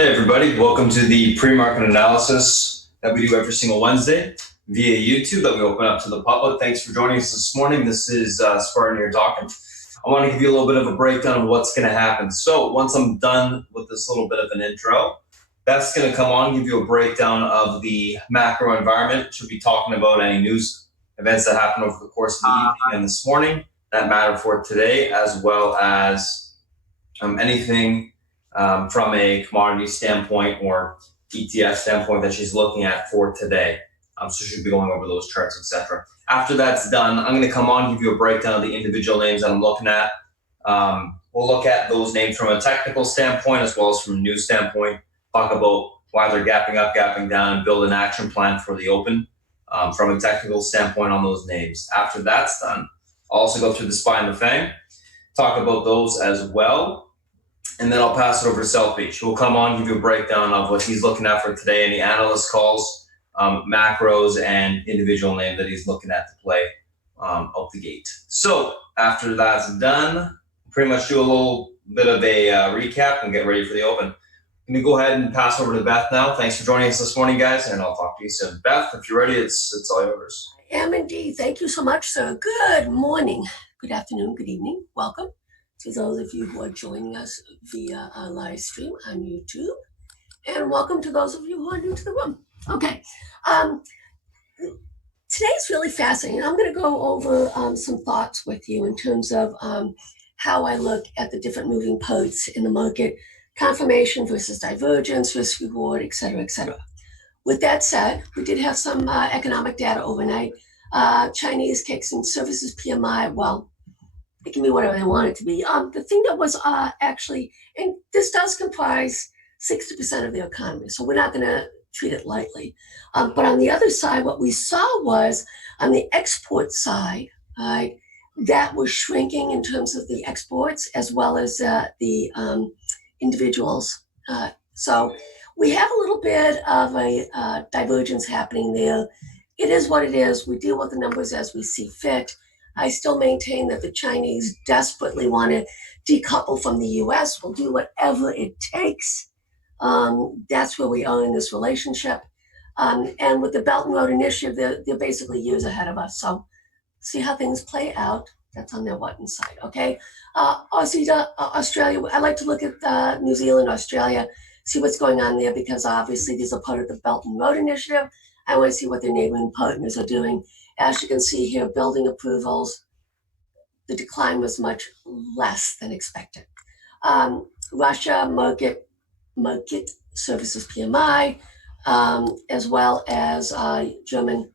Hey everybody, welcome to the pre-market analysis that we do every single Wednesday via YouTube that we open up to the public. Thanks for joining us this morning. This is Spartan here talking. I want to give you a little bit of a breakdown of what's going to happen. So once I'm done with this little bit of an intro, Beth's going to come on, give you a breakdown of the macro environment. She'll be talking about any news events that happened over the course of the evening and this morning that matter for today, as well as anything from a commodity standpoint or ETF standpoint that she's looking at for today. So she'll be going over those charts, etc. After that's done, I'm going to come on, give you a breakdown of the individual names that I'm looking at. We'll look at those names from a technical standpoint as well as from a news standpoint, talk about why they're gapping up, gapping down, and build an action plan for the open from a technical standpoint on those names. After that's done, I'll also go through the SPY and the FANG, talk about those as well. And then I'll pass it over to Selfie. We'll come on, give you a breakdown of what he's looking at for today, any analyst calls, macros, and individual name that he's looking at to play out the gate. So after that's done, pretty much do a little bit of a recap and get ready for the open. I'm going to go ahead and pass over to Beth now. Thanks for joining us this morning, guys, and I'll talk to you soon. Beth, if you're ready, it's all yours. I am indeed. Thank you so much, sir. Good morning, good afternoon, good evening. Welcome to those of you who are joining us via our live stream on YouTube. And welcome to those of you who are new to the room. Okay, today's really fascinating. I'm going to go over some thoughts with you in terms of how I look at the different moving parts in the market, confirmation versus divergence, risk reward, et cetera, et cetera. With that said, we did have some economic data overnight. Chinese kicks and services PMI, well, it can be whatever they want it to be. The thing that was actually, and this does comprise 60% of the economy, so we're not going to treat it lightly. But on the other side, what we saw was on the export side, that was shrinking in terms of the exports as well as the individuals. So we have a little bit of a divergence happening there. It is what it is. We deal with the numbers as we see fit. I still maintain that the Chinese desperately want to decouple from the U.S. We'll do whatever it takes. That's where we are in this relationship. And with the Belt and Road Initiative, they're basically years ahead of us. So see how things play out. That's on their button side, okay? Australia, I like to look at New Zealand, Australia, see what's going on there because obviously these are part of the Belt and Road Initiative. I want to see what their neighboring partners are doing. As you can see here, building approvals, the decline was much less than expected. Russia market services PMI, as well as German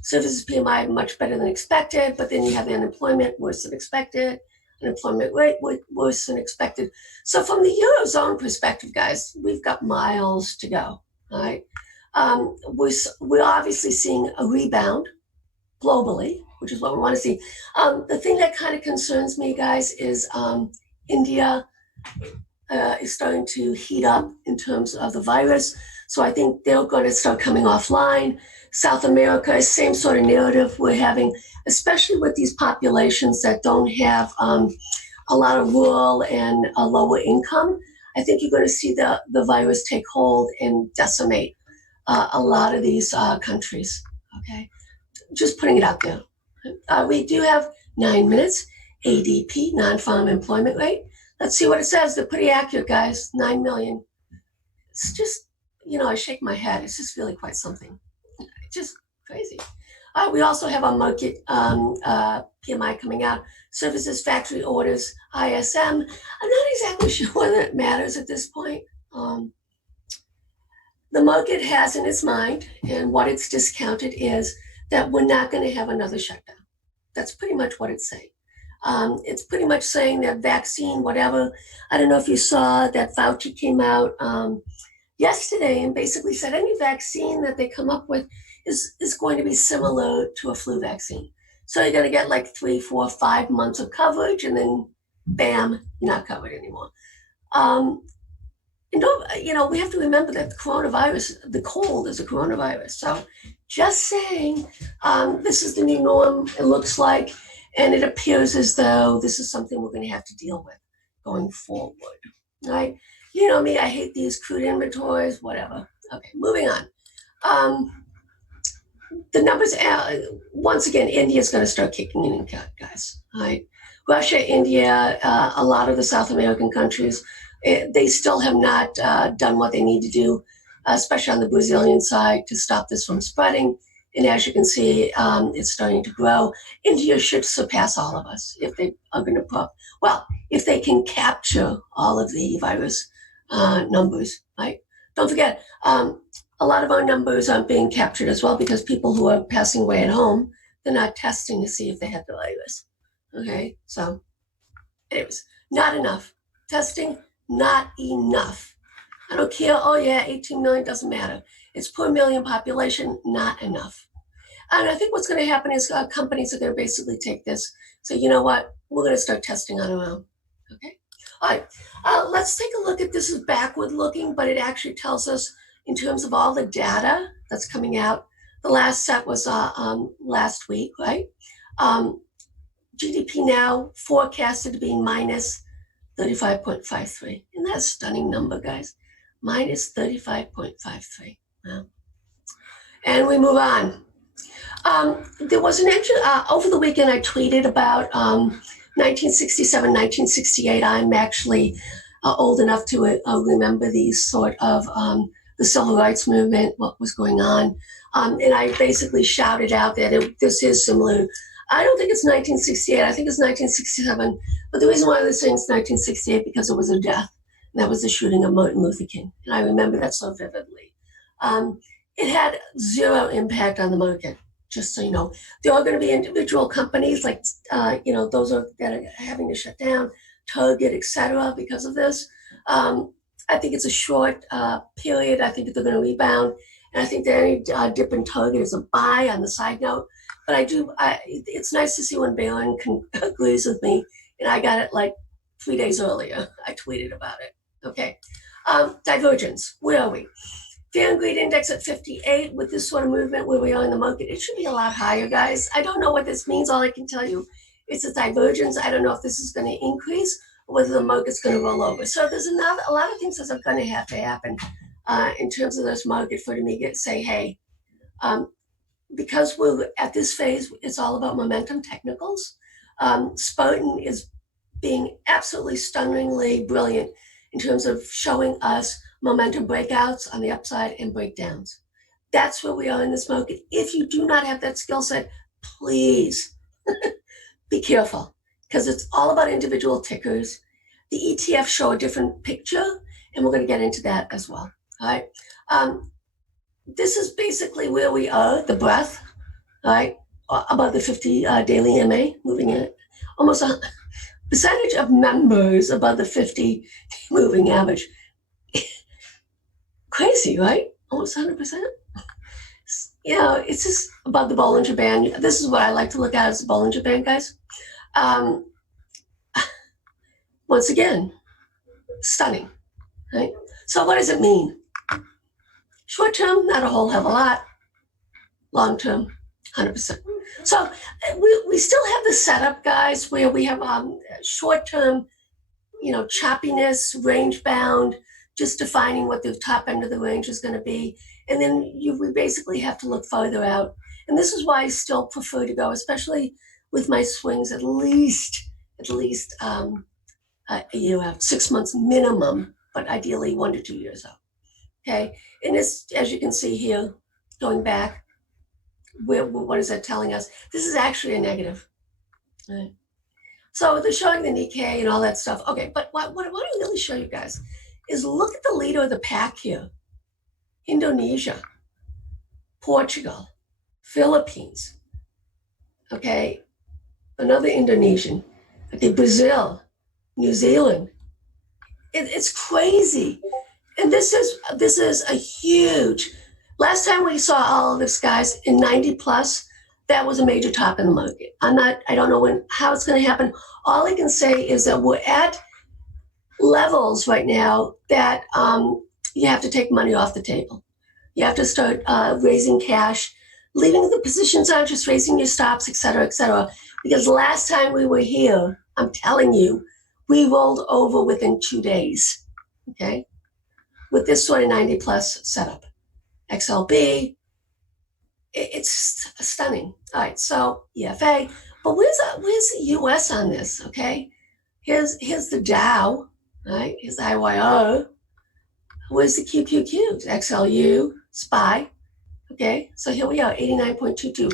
services PMI, much better than expected, but then you have the unemployment worse than expected, unemployment rate worse than expected. So from the Eurozone perspective, guys, we've got miles to go, all right? We're obviously seeing a rebound globally, which is what we want to see. The thing that kind of concerns me, guys, is India is starting to heat up in terms of the virus. So I think they're going to start coming offline. South America, same sort of narrative we're having, especially with these populations that don't have a lot of rural and a lower income. I think you're going to see the virus take hold and decimate a lot of these countries, okay? Just putting it out there. We do have 9 minutes, ADP, non-farm employment rate. Let's see what it says. They're pretty accurate, guys, 9 million. It's just, I shake my head. It's just really quite something. It's just crazy. We also have a market PMI coming out, services, factory orders, ISM. I'm not exactly sure whether it matters at this point. The market has in its mind, and what it's discounted is that we're not going to have another shutdown. That's pretty much what it's saying. It's pretty much saying that vaccine, whatever. I don't know if you saw that Fauci came out yesterday and basically said any vaccine that they come up with is going to be similar to a flu vaccine. So you're going to get like 3, 4, 5 months of coverage, and then bam, you're not covered anymore. We have to remember that the coronavirus, the cold is a coronavirus. So just saying, this is the new norm, it looks like, and it appears as though this is something we're going to have to deal with going forward, right? You know me, I hate these crude inventories, whatever. Okay, moving on. The numbers, once again, India's going to start kicking in, guys. All right, Russia, India, a lot of the South American countries, they still have not done what they need to do, especially on the Brazilian side, to stop this from spreading. And as you can see, it's starting to grow. India should surpass all of us if they are going to if they can capture all of the virus numbers, right? Don't forget, a lot of our numbers aren't being captured as well because people who are passing away at home, they're not testing to see if they have the virus. Okay, so anyways, not enough. Testing, not enough. I don't care, oh yeah, 18 million doesn't matter. It's per million population, not enough. And I think what's going to happen is companies are going to basically take this. So you know what? We're going to start testing on our own. Okay. All right. Let's take a look at this. Is backward looking, but it actually tells us in terms of all the data that's coming out. The last set was last week, right? GDP now forecasted to be minus 35.53. And that's a stunning number, guys. Minus 35.53. Wow. And we move on. There was an entry over the weekend. I tweeted about 1967, 1968. I'm actually old enough to remember these sort of the civil rights movement, what was going on, and I basically shouted out that this is similar. I don't think it's 1968. I think it's 1967. But the reason why I was saying it's 1968 because it was a death, and that was the shooting of Martin Luther King, and I remember that so vividly. It had zero impact on the market. Just so you know, there are going to be individual companies like, those that are having to shut down, Target, etc. because of this. I think it's a short period. I think they're going to rebound. And I think that any dip in Target is a buy on the side note. But it's nice to see when Balin agrees with me. And I got it like 3 days earlier. I tweeted about it. Okay. Divergence. Where are we? Fear and greed index at 58 with this sort of movement where we are in the market. It should be a lot higher, guys. I don't know what this means. All I can tell you is a divergence. I don't know if this is going to increase or whether the market's going to roll over. So there's a lot of things that are going to have to happen in terms of this market for me to say, hey, because we're at this phase, it's all about momentum technicals. Spartan is being absolutely stunningly brilliant in terms of showing us momentum breakouts on the upside and breakdowns. That's where we are in this market. If you do not have that skill set, please be careful because it's all about individual tickers. The ETFs show a different picture, and we're going to get into that as well. All right. This is basically where we are, the breadth, all right, above the 50 daily MA, moving it almost a percentage of members above the 50 moving average. Crazy, right? Almost 100%. It's just above the Bollinger Band. This is what I like to look at as the Bollinger Band, guys. Once again, stunning, right? So what does it mean? Short term, not a whole hell of a lot. Long term, 100%. So we still have the setup, guys, where we have short term, choppiness, range bound, just defining what the top end of the range is going to be. And then we basically have to look farther out. And this is why I still prefer to go, especially with my swings, at least a year out, 6 months minimum, but ideally 1 to 2 years out. Okay. And this, as you can see here, going back, what is that telling us? This is actually a negative. Right? So they're showing the Nikkei and all that stuff. Okay, but what I want to really show you guys is look at the leader of the pack here. Indonesia, Portugal, Philippines, okay, another Indonesian, okay, Brazil, New Zealand. It's crazy. And this is a huge, last time we saw all of this, guys, in 90 plus, that was a major top in the market. I don't know how it's going to happen. All I can say is that we're at levels right now that you have to take money off the table. You have to start raising cash, leaving the positions out, just raising your stops, et cetera, because last time we were here, I'm telling you, we rolled over within 2 days. okay, with this sort of 90 plus setup. XLB, it's stunning. All right, so EFA, but where's the US on this, okay? Here's the Dow, right? Here's the IYO. Where's the QQQs? XLU, SPY. Okay, so here we are, 89.22.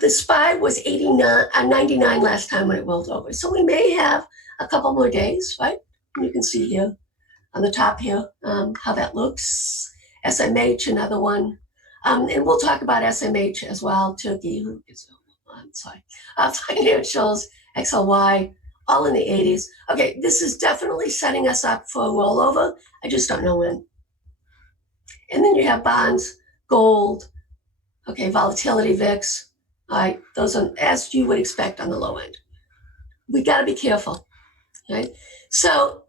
The SPY was 99 last time when it rolled over. So we may have a couple more days, right? You can see here on the top here how that looks. SMH, another one. And we'll talk about SMH as well, Turkey, financials, XLY, all in the 80s. Okay, this is definitely setting us up for a rollover. I just don't know when. And then you have bonds, gold, okay, volatility VIX. All right, those are as you would expect on the low end. We got to be careful, right? So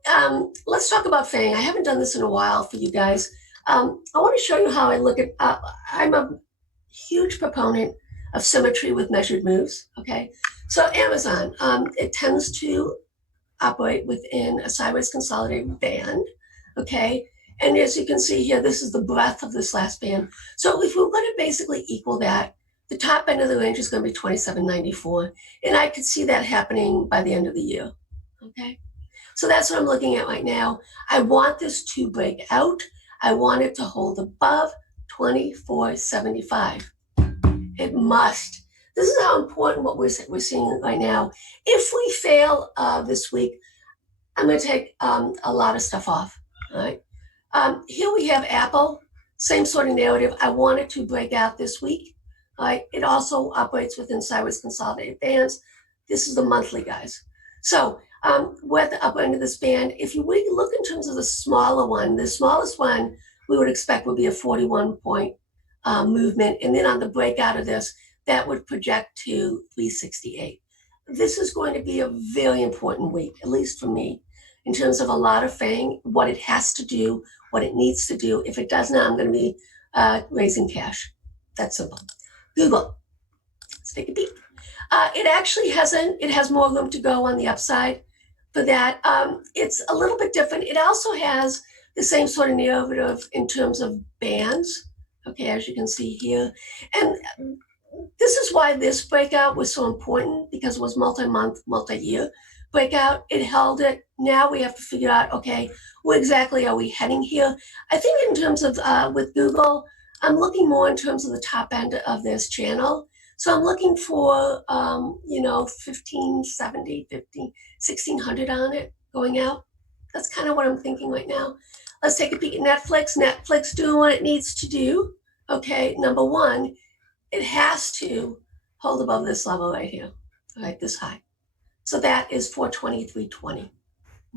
let's talk about FANG. I haven't done this in a while for you guys. I want to show you how I look at, I'm a huge proponent of symmetry with measured moves, okay? So Amazon, it tends to operate within a sideways consolidated band, okay? And as you can see here, this is the breadth of this last band. So if we're going to basically equal that, the top end of the range is going to be 27.94. And I could see that happening by the end of the year, okay? So that's what I'm looking at right now. I want this to break out. I want it to hold above 24.75. It must. This is how important what we're seeing right now. If we fail this week, I'm going to take a lot of stuff off. All right. Here we have Apple, same sort of narrative. I want it to break out this week. All right. It also operates within sideways consolidated bands. This is the monthly, guys. So we're at the upper end of this band. If you look in terms of the smaller one, the smallest one we would expect would be a 41-point movement. And then on the breakout of this, that would project to 368. This is going to be a very important week, at least for me, in terms of a lot of FANG, what it has to do, what it needs to do. If it does not, I'm going to be raising cash. That's simple. Google, let's take a peek. It actually has more room to go on the upside for that. It's a little bit different. It also has the same sort of narrative in terms of bands, okay, as you can see here. And this is why this breakout was so important, because it was multi-month, multi-year breakout. It held it. Now we have to figure out, okay, where exactly are we heading here? I think in terms of, with Google, I'm looking more in terms of the top end of this channel. So I'm looking for, 1570, 1600 on it going out. That's kind of what I'm thinking right now. Let's take a peek at Netflix. Netflix doing what it needs to do. Okay, number one, it has to hold above this level right here, all right, this high. So that is 423.20.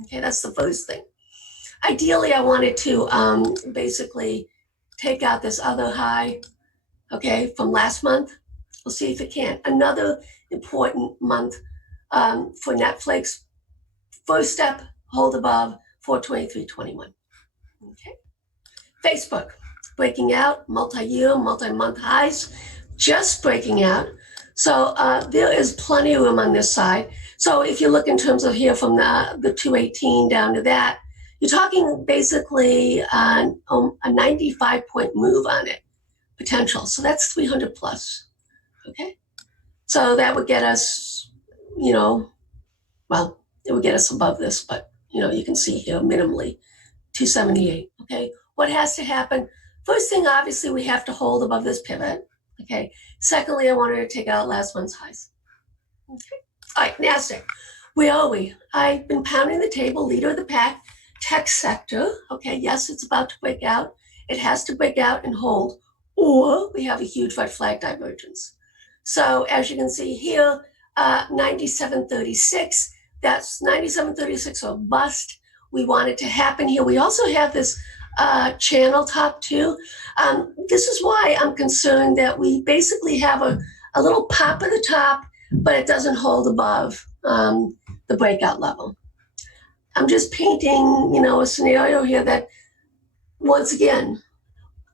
Okay, that's the first thing. Ideally, I wanted to basically take out this other high, okay, from last month. We'll see if it can. Another important month for Netflix. First step, hold above 423.21. Okay. Facebook, breaking out, multi-year, multi-month highs, just breaking out. So there is plenty of room on this side. So if you look in terms of here from the 218 down to that, you're talking basically a 95-point move on it, potential. So that's 300 plus. Okay, so that would get us, it would get us above this, but you can see here minimally 278. Okay, what has to happen? First thing, obviously, we have to hold above this pivot. Okay, secondly, I wanted to take out last month's highs. Okay, all right, NASDAQ, where are we? I've been pounding the table, leader of the pack, tech sector. Okay, yes, it's about to break out. It has to break out and hold, or we have a huge red flag divergence. So as you can see here, 97.36, that's 97.36 or bust. We want it to happen here. We also have this channel top too. This is why I'm concerned that we basically have a little pop at the top, but it doesn't hold above the breakout level. I'm just painting, a scenario here that, once again,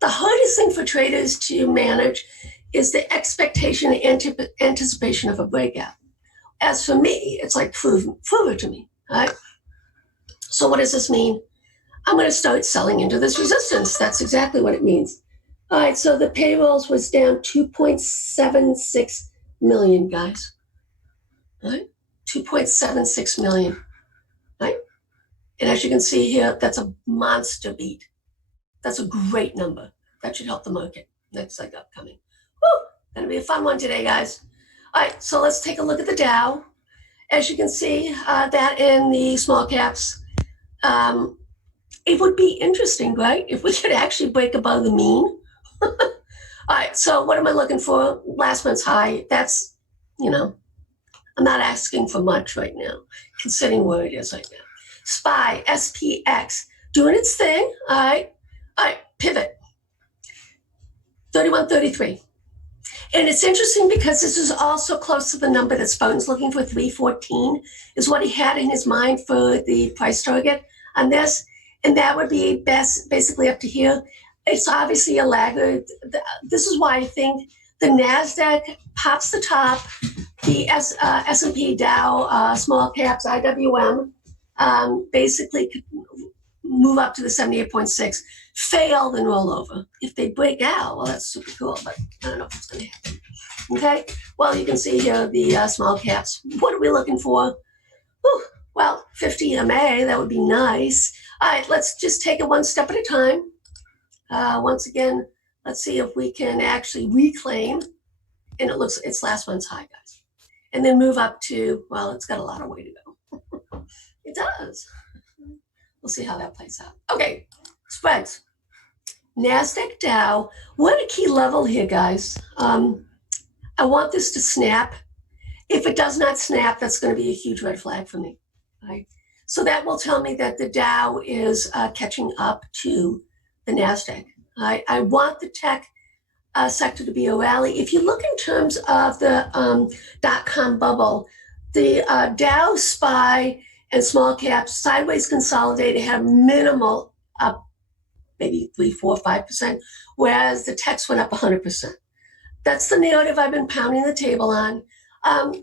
the hardest thing for traders to manage is the expectation and anticipation of a breakout. As for me, it's like food to me, all right? So what does this mean? I'm going to start selling into this resistance. That's exactly what it means. All right, so the payrolls was down 2.76 million, guys. All right, 2.76 million. Right? And as you can see here, that's a monster beat. That's a great number. That should help the market. Next like upcoming. Woo! Gonna be a fun one today, guys. All right, so let's take a look at the Dow. As you can see, that in the small caps, it would be interesting, right? If we could actually break above the mean. All right, so what am I looking for? Last month's high. That's, I'm not asking for much right now, considering where it is right now. SPY, SPX, doing its thing. All right, pivot. 31.33. And it's interesting because this is also close to the number that Spartan's looking for, 314, is what he had in his mind for the price target on this. And that would be basically up to here. It's obviously a laggard. This is why I think the NASDAQ pops the top, the S&P Dow, small caps, IWM, basically could move up to the 78.6, fail, then roll over. If they break out, well, that's super cool, but I don't know if it's going to happen. Okay, well, you can see here the small caps. What are we looking for? Whew. Well, 50 MA, that would be nice. All right, let's just take it one step at a time. Once again, let's see if we can actually reclaim, and it's last month's high, guys. And then move up to, well, it's got a lot of way to go. It does. We'll see how that plays out. Okay, spreads. NASDAQ Dow, we're at a key level here, guys. I want this to snap. If it does not snap, that's going to be a huge red flag for me. Right? So that will tell me that the Dow is catching up to the NASDAQ. I want the tech sector to be a rally. If you look in terms of the dot-com bubble, the Dow, SPY, and small caps sideways consolidated had minimal up, maybe 3, 4, 5%, whereas the techs went up 100%. That's the narrative I've been pounding the table on.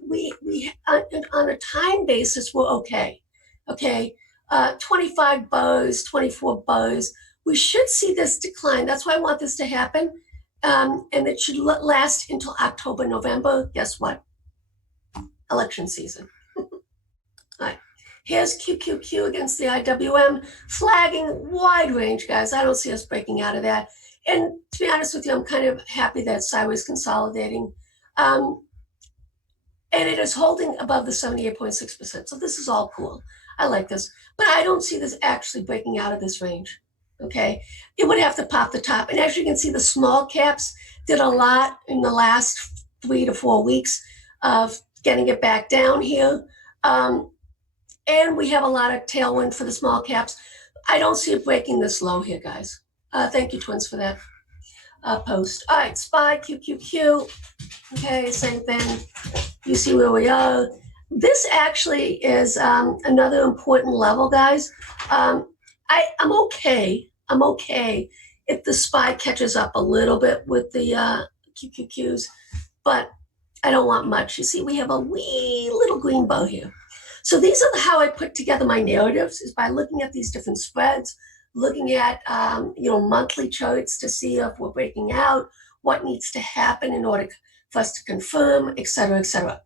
We on a time basis, we're okay. Okay, 25 bows, 24 bows. We should see this decline. That's why I want this to happen. And it should last until October, November. Guess what? Election season. All right. Here's QQQ against the IWM, flagging wide range, guys. I don't see us breaking out of that. And to be honest with you, I'm kind of happy that it's sideways consolidating. And it is holding above the 78.6%. So this is all cool. I like this. But I don't see this actually breaking out of this range. Okay, it would have to pop the top. And as you can see, the small caps did a lot in the last 3 to 4 weeks of getting it back down here. And we have a lot of tailwind for the small caps. I don't see it breaking this low here, guys. Thank you, Twins, for that post. All right, SPY, QQQ. Okay, same thing. You see where we are. This actually is another important level, guys. I'm okay. I'm okay if the SPY catches up a little bit with the QQQs, but I don't want much. You see, we have a wee little green bow here. So these are how I put together my narratives, is by looking at these different spreads, looking at monthly charts to see if we're breaking out, what needs to happen in order for us to confirm, et cetera, et cetera.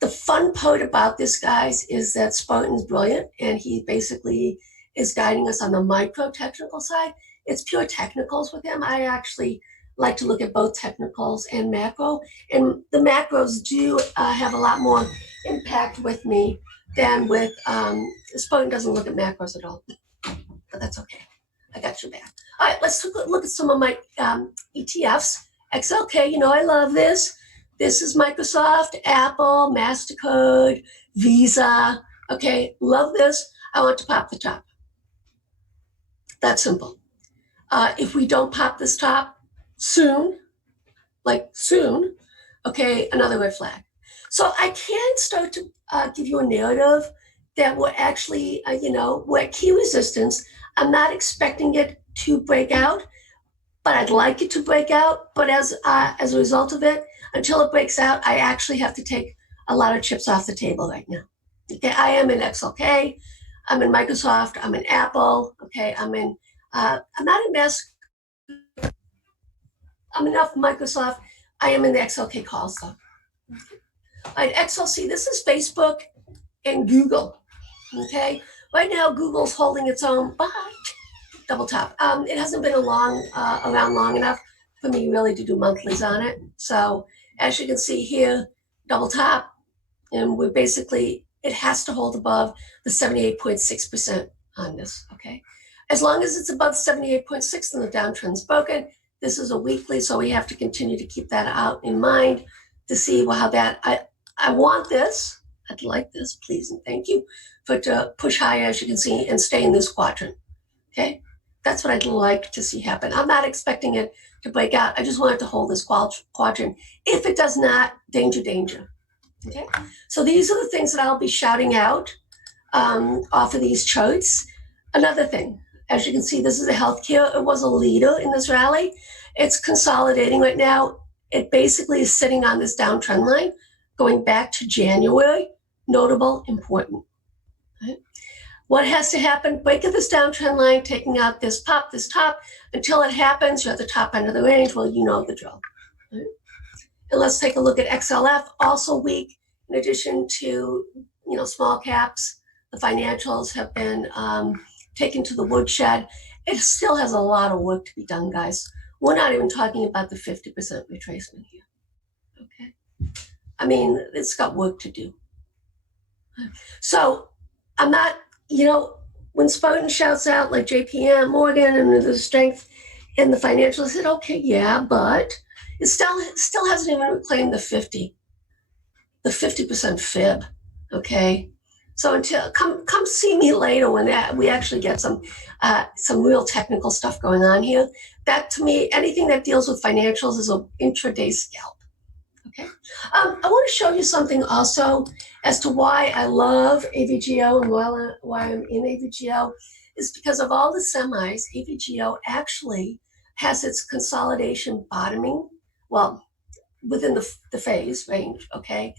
The fun part about this, guys, is that Spartan's brilliant, and he basically is guiding us on the micro technical side. It's pure technicals with him. I actually like to look at both technicals and macro, and the macros do have a lot more impact with me than with Spartan doesn't look at macros at all, but that's okay. I got your back. All right, let's look at some of my ETFs. XLK, I love this. This is Microsoft, Apple, MasterCard, Visa. Okay, love this. I want to pop the top. That's simple. If we don't pop this top soon, okay, another red flag. So I can start to give you a narrative that we're actually, we're at key resistance. I'm not expecting it to break out, but I'd like it to break out. But as a result of it, until it breaks out, I actually have to take a lot of chips off the table right now. Okay, I am in XLK. I'm in Microsoft, I'm in Apple, okay, I'm not in Mass, I'm enough Microsoft, I am in the XLK calls though. All right, XLC, this is Facebook and Google, okay? Right now, Google's holding its own, but double tap. It hasn't been around long enough for me really to do monthlies on it. So as you can see here, double tap, and we're basically, it has to hold above the 78.6% on this, okay? As long as it's above 78.6, then the downtrend's broken. This is a weekly, so we have to continue to keep that out in mind to see how that, I want this, I'd like this, please and thank you, for to push higher, as you can see, and stay in this quadrant, okay? That's what I'd like to see happen. I'm not expecting it to break out. I just want it to hold this quadrant. If it does not, danger, danger. Okay, so these are the things that I'll be shouting out off of these charts. Another thing, as you can see, this is a healthcare. It was a leader in this rally. It's consolidating right now. It basically is sitting on this downtrend line going back to January. Notable, important. Right? What has to happen? Break of this downtrend line, taking out this top. Until it happens, you're at the top end of the range. Well, you know the drill. Right? And let's take a look at XLF, also weak. In addition to small caps, the financials have been taken to the woodshed. It still has a lot of work to be done, guys. We're not even talking about the 50% retracement here. Okay, I mean, it's got work to do. So I'm not, when Spartan shouts out like JPM, Morgan, and the strength in the financials, I said, okay, yeah, but it still hasn't even reclaimed the 50% fib, okay? So until come see me later when we actually get some real technical stuff going on here. That to me, anything that deals with financials is an intraday scalp. Okay, I want to show you something also as to why I love AVGO and why I'm in AVGO is because of all the semis. AVGO actually has its consolidation bottoming, well, within the phase range, okay,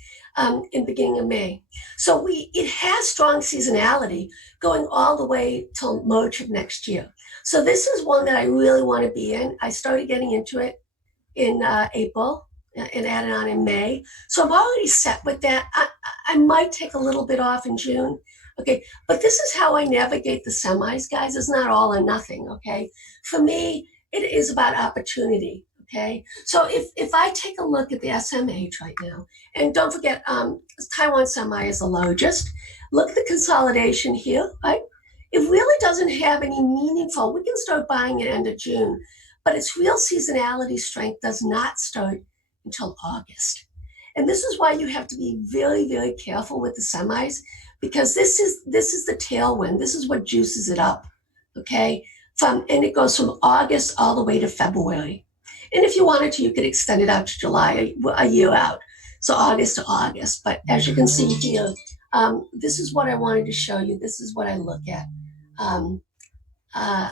in beginning of May. So it has strong seasonality going all the way till March of next year. So this is one that I really want to be in. I started getting into it in April and added on in May. So I'm already set with that. I might take a little bit off in June, okay? But this is how I navigate the semis, guys. It's not all or nothing, okay? For me, it is about opportunity. Okay, so if I take a look at the SMH right now, and don't forget, Taiwan Semi is the largest. Look at the consolidation here, right? It really doesn't have any meaningful, we can start buying at end of June, but its real seasonality strength does not start until August. And this is why you have to be very, very careful with the semis, because this is the tailwind. This is what juices it up, okay? And it goes from August all the way to February. And if you wanted to, you could extend it out to July, a year out. So August to August. But as you can see here, this is what I wanted to show you. This is what I look at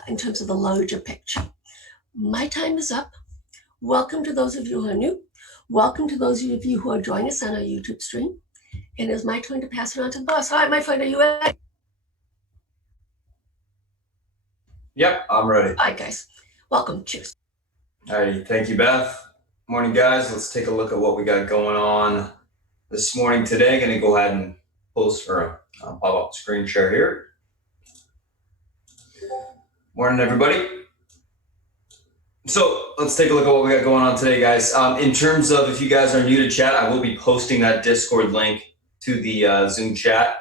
in terms of the larger picture. My time is up. Welcome to those of you who are new. Welcome to those of you who are joining us on our YouTube stream. And it's my turn to pass it on to the boss. All right, my friend, are you ready? Yep, I'm ready. All right, guys. Welcome. Cheers. Alrighty, thank you, Beth. Morning, guys. Let's take a look at what we got going on this morning today. Going to go ahead and post or pop up the screen share here. Morning, everybody. So let's take a look at what we got going on today, guys. In terms of if you guys are new to chat, I will be posting that Discord link to the Zoom chat.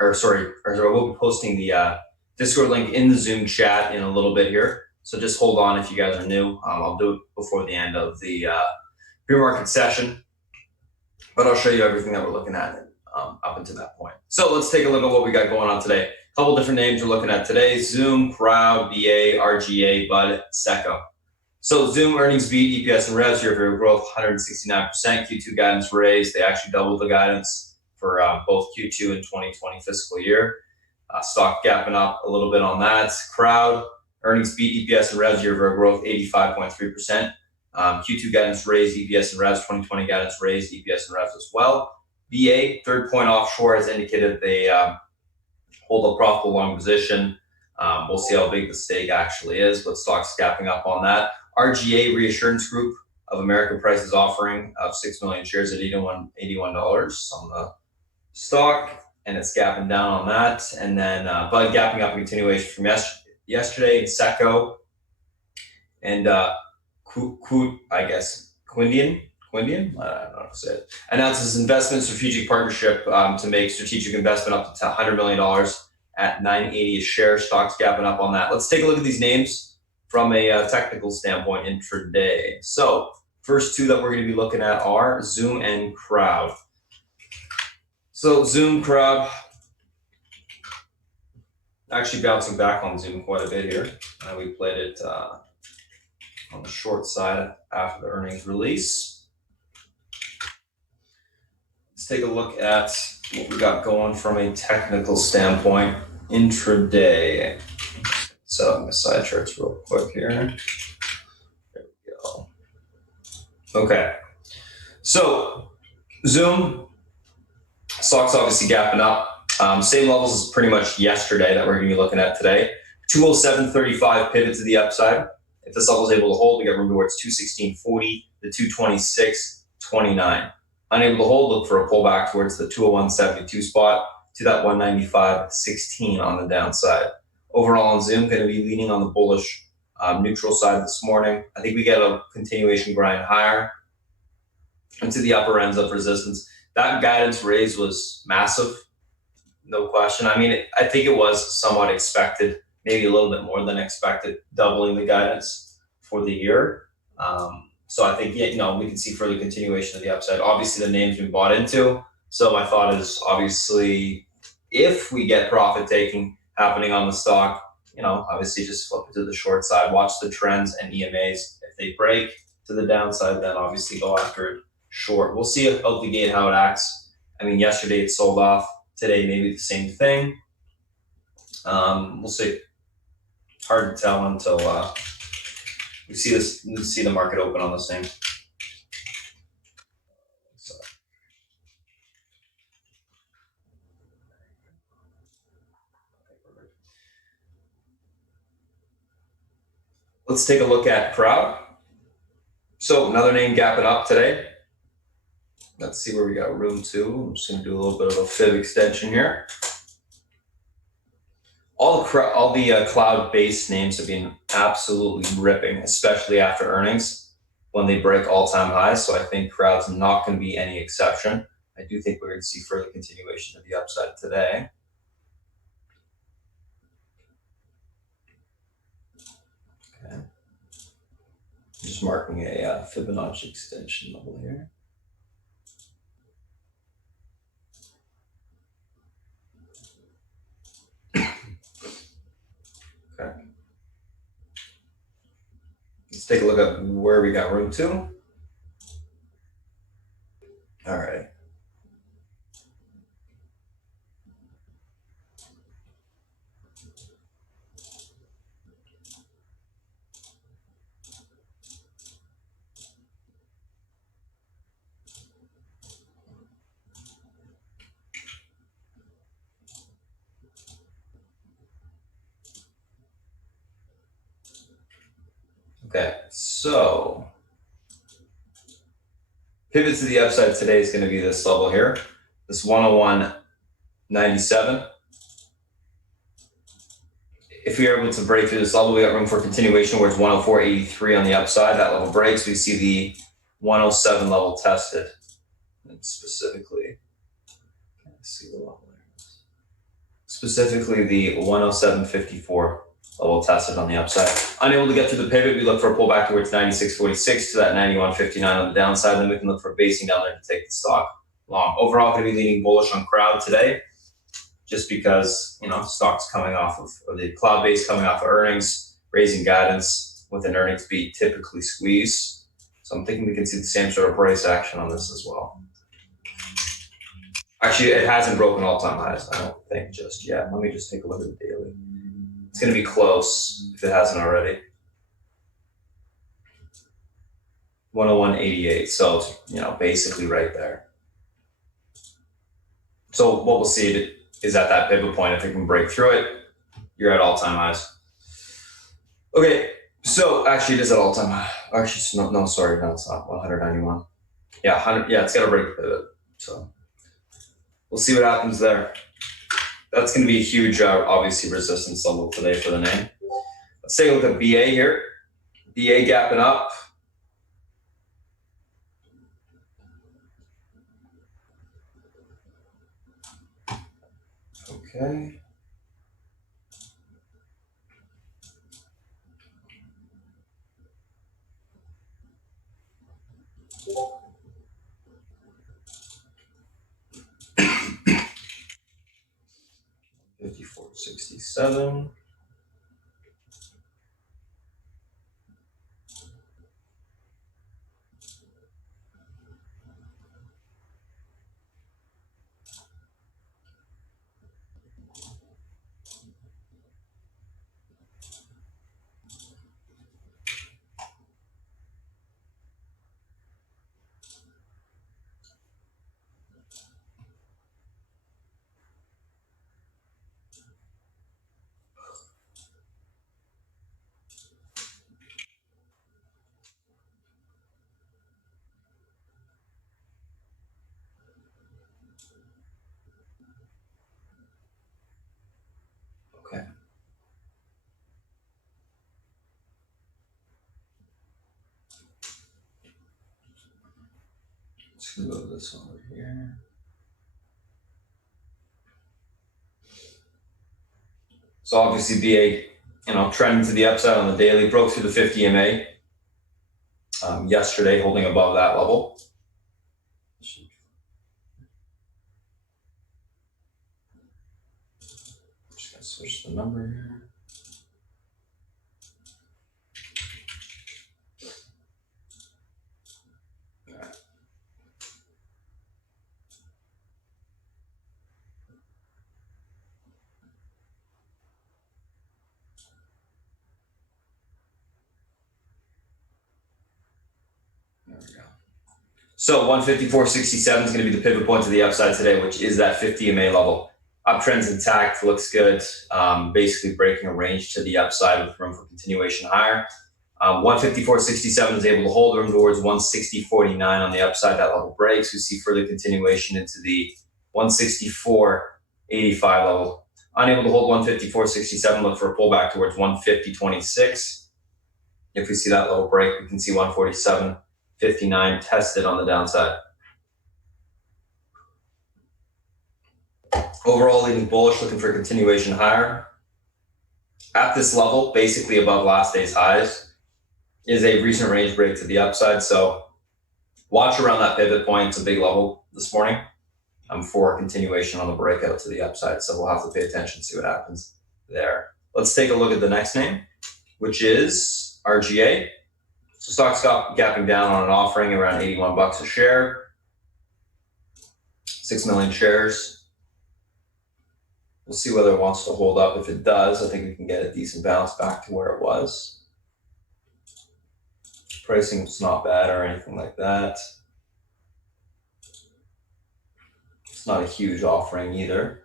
I will be posting the Discord link in the Zoom chat in a little bit here. So just hold on if you guys are new. I'll do it before the end of the pre-market session, but I'll show you everything that we're looking at up until that point. So let's take a look at what we got going on today. A couple different names we're looking at today: Zoom, Crowd, BA, RGA, Bud, Seco. So Zoom earnings beat, EPS and revs, year-over-year growth 169%. Q2 guidance raised. They actually doubled the guidance for both Q2 and 2020 fiscal year. Stock gapping up a little bit on that. Crowd. Earnings beat, EPS and revs, year-over-year growth 85.3%. Q2 guidance raised, EPS and revs. 2020 guidance raised, EPS and revs as well. BA, Third Point Offshore, has indicated they hold a profitable long position. We'll see how big the stake actually is, but stock's gapping up on that. RGA Reassurance Group of American Prices offering of 6 million shares at $81 on the stock, and it's gapping down on that. And then Bud gapping up a continuation from yesterday. Seco and Quindian, I don't know how to say it, announces investment strategic partnership to make strategic investment up to $100 million at $9.80 a share. Stocks gapping up on that. Let's take a look at these names from a technical standpoint intraday. So first two that we're going to be looking at are Zoom and Crowd. So Zoom, Crowd, actually bouncing back on Zoom quite a bit here. We played it on the short side after the earnings release. Let's take a look at what we got going from a technical standpoint intraday. Set up my side charts real quick here. There we go. Okay. So Zoom, stock's obviously gapping up. Same levels as pretty much yesterday that we're going to be looking at today. 207.35 pivot to the upside. If this level is able to hold, we got room towards 216.40 to 226.29. Unable to hold, look for a pullback towards the 201.72 spot to that 195.16 on the downside. Overall on Zoom, going to be leaning on the bullish neutral side this morning. I think we get a continuation grind higher into the upper ends of resistance. That guidance raise was massive, no question. I mean, I think it was somewhat expected, maybe a little bit more than expected, doubling the guidance for the year. So I think, we can see further continuation of the upside. Obviously, the name's been bought into. So my thought is, obviously, if we get profit taking happening on the stock, obviously just flip it to the short side, watch the trends and EMAs. If they break to the downside, then obviously go after it short. We'll see out the gate how it acts. I mean, yesterday it sold off. Today, maybe the same thing. We'll see. Hard to tell until we see the market open on the same. So. Let's take a look at Crowd. So another name gapping up today. Let's see where we got room to. I'm just going to do a little bit of a fib extension here. All the cloud-based names have been absolutely ripping, especially after earnings when they break all-time highs. So I think Crowd's not going to be any exception. I do think we're going to see further continuation of the upside today. Okay. Just marking a Fibonacci extension level here. Okay. Let's take a look at where we got room to. All right. Okay, so pivot to the upside today is going to be this level here, this 101.97. If we are able to break through this level, we got room for continuation towards 104.83 on the upside. That level breaks, we see the 107 level tested. And specifically, let's see the level there. Specifically the 107.54. Level tested on the upside. Unable to get through the pivot, we look for a pullback towards 96.46 to that 91.59 on the downside. Then we can look for basing down there to take the stock long. Overall, going to be leaning bullish on Crowd today, just because stock's coming off of, or the cloud base coming off of earnings, raising guidance with an earnings beat typically squeeze. So I'm thinking we can see the same sort of price action on this as well. Actually, it hasn't broken all-time highs, I don't think just yet. Let me just take a look at the daily. It's going to be close if it hasn't already. 101.88, so basically right there. So what we'll see, is at that pivot point. If it can break through it, you're at all-time highs. Okay, so actually it is at all-time high. Actually, no, sorry, no, it's not. 191. Yeah, 100. Yeah, it's got to break the pivot. So we'll see what happens there. That's going to be a huge, obviously, resistance level today for the name. Let's take a look at BA here. BA gapping up. Okay. $54.67. Okay. Let's go to this one over here. So obviously BA, trending to the upside on the daily, broke through the 50 EMA yesterday, holding above that level. Just gonna switch the number here. There we go. So 154.67 is going to be the pivot point to the upside today, which is that 50 EMA level. Uptrend's intact, looks good. Basically breaking a range to the upside with room for continuation higher. 154.67 is able to hold room towards 160.49 on the upside. That level breaks. We see further continuation into the 164.85 level. Unable to hold 154.67, look for a pullback towards 150.26. If we see that level break, we can see 147.59 tested on the downside. Overall, leaning bullish, looking for continuation higher. At this level, basically above last day's highs, is a recent range break to the upside. So watch around that pivot point. It's a big level this morning for a continuation on the breakout to the upside. So we'll have to pay attention, see what happens there. Let's take a look at the next name, which is RGA. So stock's gapping down on an offering around $81 a share, 6 million shares. We'll see whether it wants to hold up. If it does, I think we can get a decent bounce back to where it was. Pricing was not bad or anything like that. It's not a huge offering either.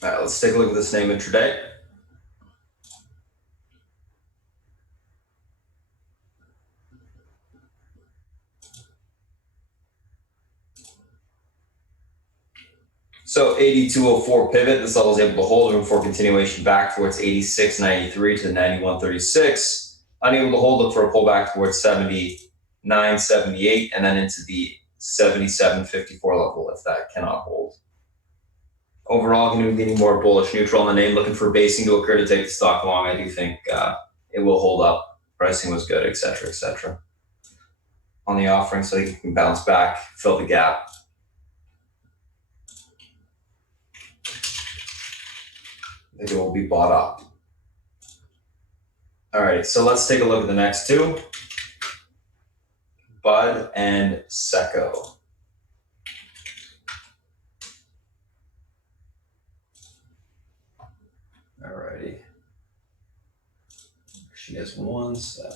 All right, let's take a look at this name intraday. So 82.04 pivot, this level is able to hold room for continuation back towards 86.93 to 91.36. Unable to hold, look for a pullback towards 79.78 and then into the 77.54 level if that cannot hold. Overall, going to be leaning more bullish, neutral on the name, looking for basing to occur to take the stock long. I do think it will hold up. Pricing was good, etc., etc. on the offering so you can bounce back, fill the gap. I think it will be bought up. All right, so let's take a look at the next two. Bud and Seco. All righty. She has 1 sec.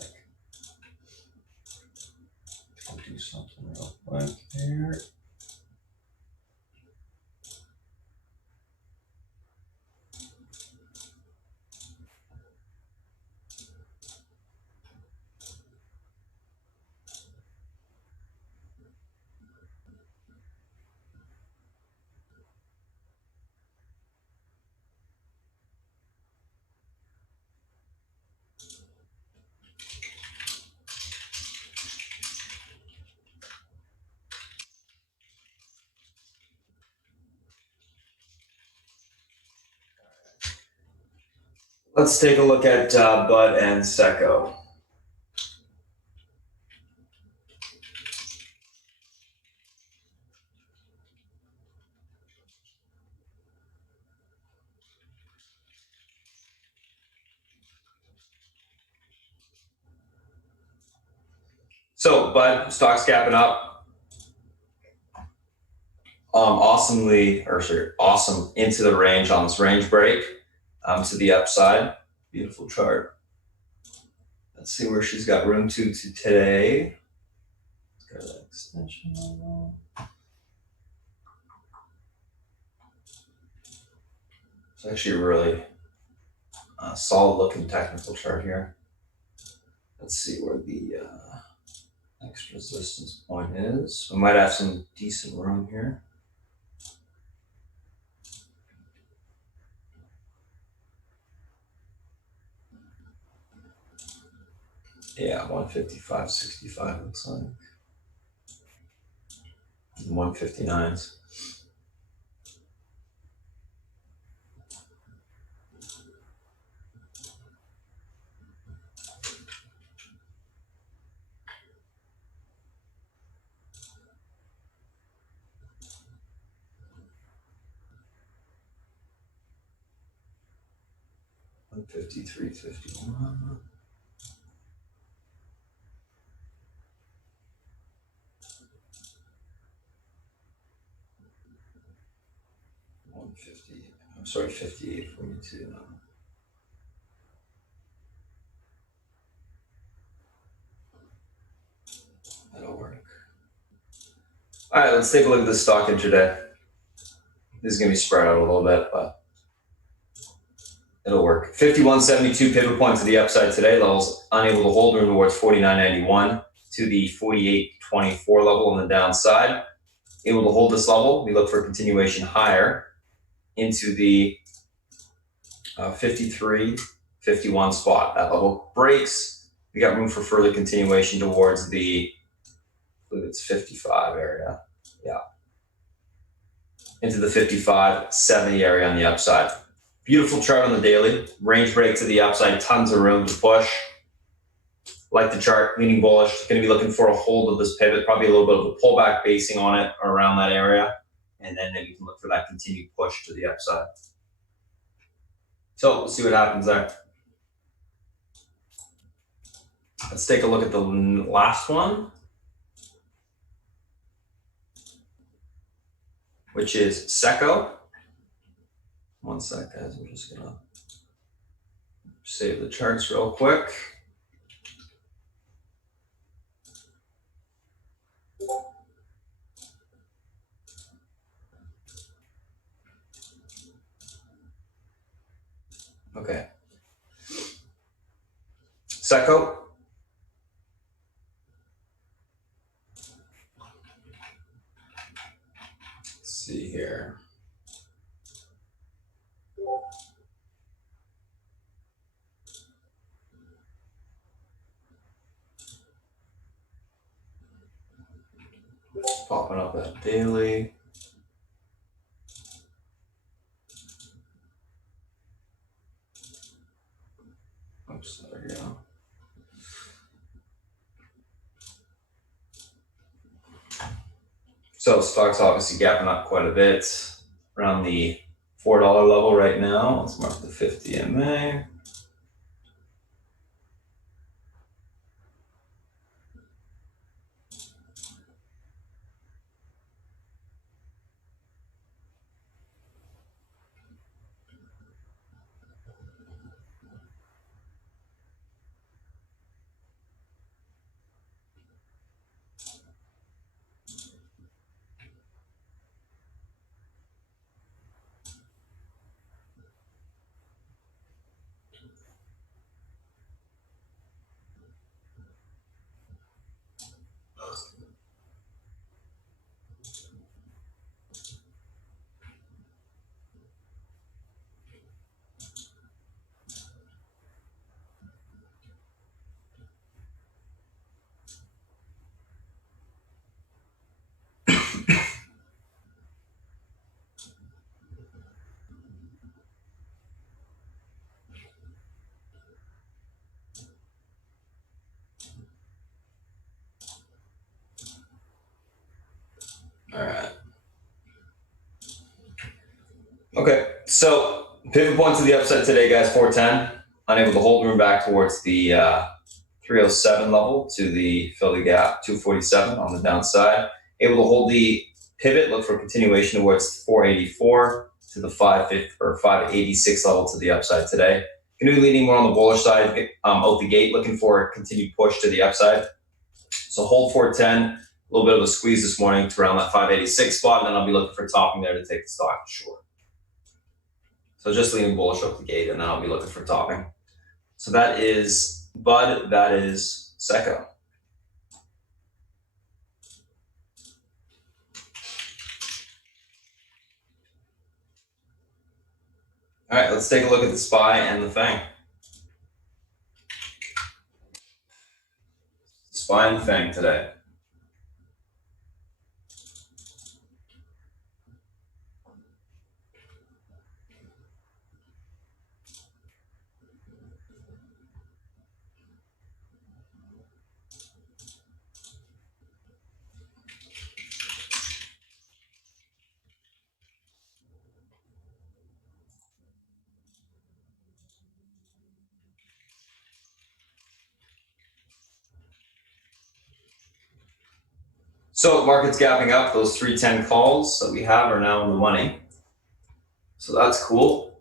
I'll do something real quick here. Let's take a look at Bud and Seco. So Bud, stock's gapping up. Awesome into the range on this range break to the upside. Beautiful chart. Let's see where she's got room to today. Let's go to that extension level. It's actually a really solid looking technical chart here. Let's see where the next resistance point is. We might have some decent room here. Yeah, 155.65 looks like. 159s. $153.51. I'm sorry, 58.42. That'll work. All right, let's take a look at the stock intraday. This is gonna be spread out a little bit, but it'll work. 51.72 pivot point to the upside today. Levels unable to hold, room towards 49.91 to the 48.24 level on the downside. Able to hold this level, we look for continuation higher into the 53.51 spot. That level breaks. We got room for further continuation towards the, I believe it's 55 area. Yeah. Into the 55.70 area on the upside. Beautiful chart on the daily. Range break to the upside, tons of room to push. Like the chart, leaning bullish. Going to be looking for a hold of this pivot, probably a little bit of a pullback basing on it around that area. And then maybe you can look for that continued push to the upside. So we'll see what happens there. Let's take a look at the last one, which is Seco. 1 sec, guys. I'm just gonna save the charts real quick. Okay. Seco. Let's see here. Popping up that daily. Oops, there we go. So stock's obviously gapping up quite a bit around the $4 level right now. Let's mark the 50 MA. All right. Okay, so pivot point to the upside today, guys, 410. Unable to hold room back towards the 307 level to fill the gap, 247 on the downside. Able to hold the pivot, look for continuation towards 484 to the 550 or 586 level to the upside today. Going to be leaning more on the bullish side out the gate, looking for a continued push to the upside. So hold 410, a little bit of a squeeze this morning to around that 586 spot, and then I'll be looking for topping there to take the stock short. So just leaning bullish up the gate, and then I'll be looking for topping. So that is Bud, that is Seco. All right, let's take a look at the SPY and the FANG. SPY and the FANG today. So market's gapping up. Those 310 calls that we have are now in the money. So that's cool.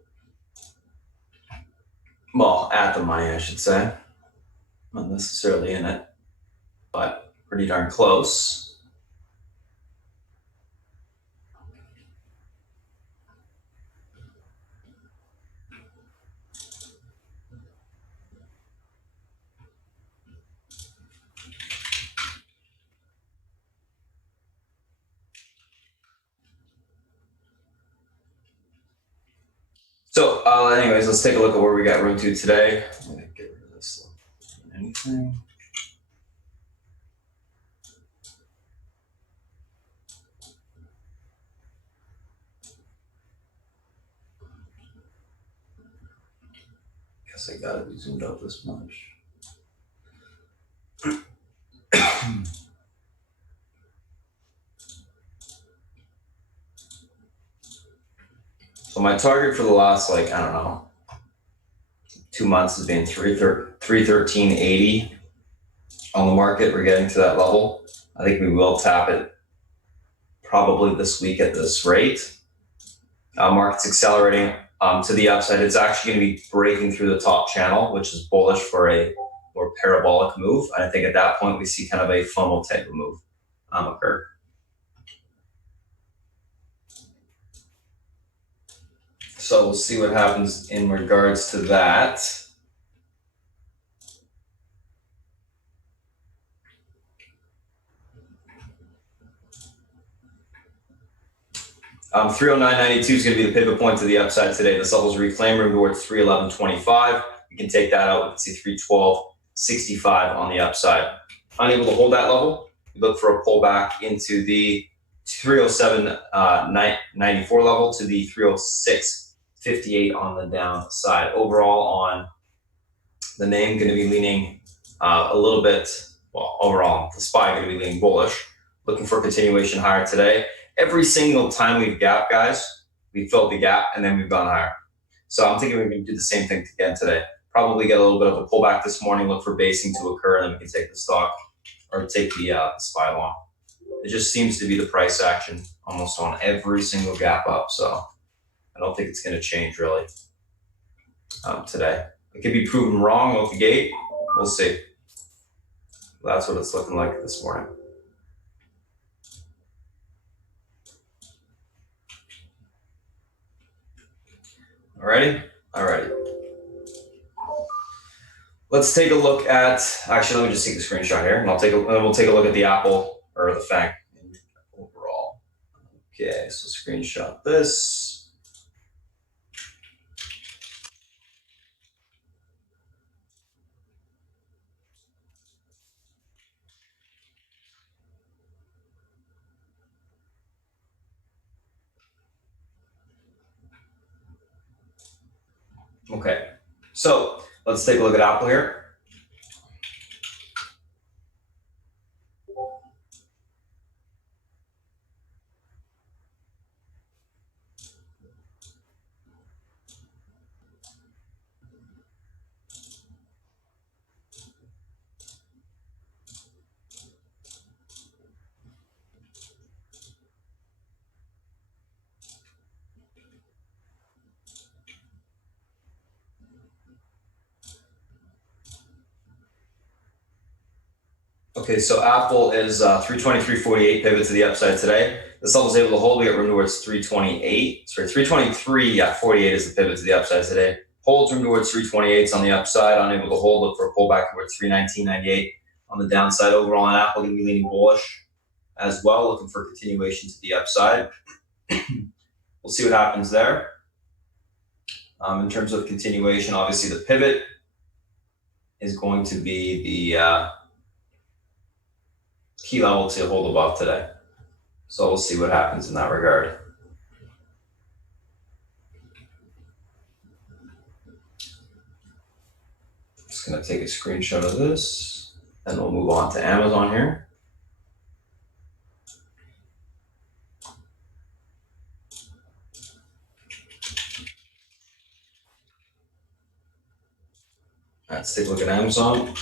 Well, at the money, I should say. Not necessarily in it, but pretty darn close. So anyways, let's take a look at where we got room to today. I'm gonna get rid of this. Anything? Guess I gotta be zoomed out this much. So my target for the last, I don't know, 2 months has been 313.80 on the market. We're getting to that level. I think we will tap it probably this week at this rate. Market's accelerating to the upside. It's actually going to be breaking through the top channel, which is bullish for a more parabolic move. And I think at that point we see kind of a funnel type of move occur. So we'll see what happens in regards to that. 309.92 is going to be the pivot point to the upside today. This level's reclaim room towards 311.25. We can take that out. We can see 312.65 on the upside. Unable to hold that level, we look for a pullback into the 307.94 level to the 306.58 on the downside. Overall on the name, going to be leaning a little bit, well, overall, the SPY going to be leaning bullish. looking for a continuation higher today. Every single time we've gapped, guys, we filled the gap and then we've gone higher. So I'm thinking we're going to do the same thing again today. Probably get a little bit of a pullback this morning, look for basing to occur, and then we can take the stock or take the SPY long. It just seems to be the price action almost on every single gap up. So I don't think it's going to change really today. It could be proven wrong with the gate. We'll see. That's what it's looking like this morning. Alrighty? Alrighty. Let's take a look at, actually, let me just take a screenshot here, and we'll take a look at the Apple or the FANG overall. Okay, so screenshot this. Okay, so let's take a look at Apple here. Okay, so Apple is 323.48 pivot to the upside today. This level is able to hold. We got room towards 328. Sorry, 323. Yeah, 48 is the pivot to the upside today. Holds room towards 328 on the upside. Unable to hold. Look for a pullback towards 319.98 on the downside. Overall, on Apple, going to be leaning bullish as well. Looking for continuation to the upside. We'll see what happens there. In terms of continuation, obviously the pivot is going to be the key level to hold above today. So we'll see what happens in that regard. Just going to take a screenshot of this, and we'll move on to Amazon here. Let's take a look at Amazon.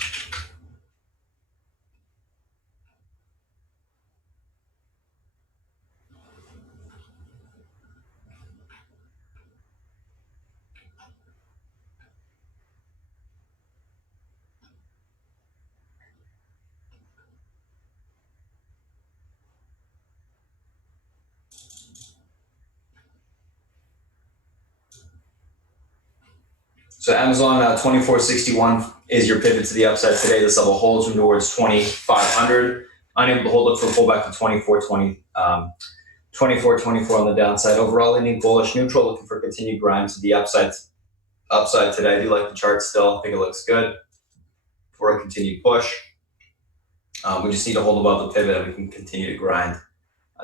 So Amazon 2461 is your pivot to the upside today. This level holds room towards 2500. Unable to hold, look for a pullback to 2424 on the downside. Overall, leaning bullish neutral, looking for continued grind to the upside today. I do like the chart still. I think it looks good for a continued push. We just need to hold above the pivot and we can continue to grind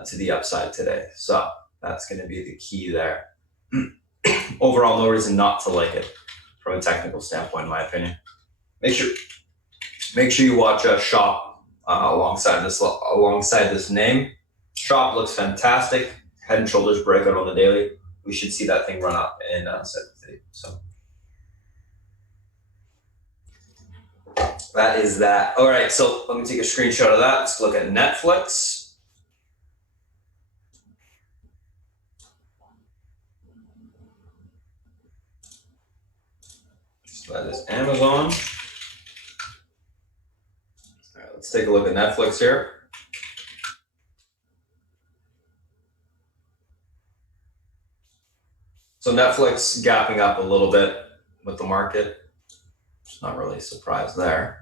to the upside today. So that's going to be the key there. Overall, no reason not to like it from a technical standpoint, in my opinion. Make sure you watch Shop alongside this name. Shop looks fantastic. Head and shoulders breakout on the daily. We should see that thing run up in sympathy. So that is that. All right, so let me take a screenshot of that. Let's look at Netflix. So that is Amazon. All right, let's take a look at Netflix here. So Netflix gapping up a little bit with the market. It's not really a surprise there.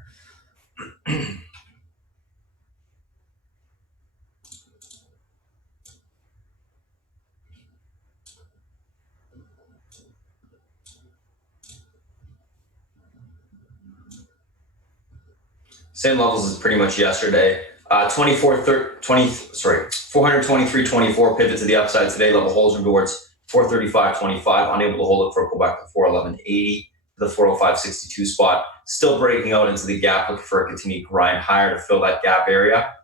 Same levels as pretty much yesterday. 423.24 pivot to the upside today. Level holds room towards 435.25. Unable to hold it for a pullback to 411.80. The 405.62 spot. Still breaking out into the gap, looking for a continued grind higher to fill that gap area.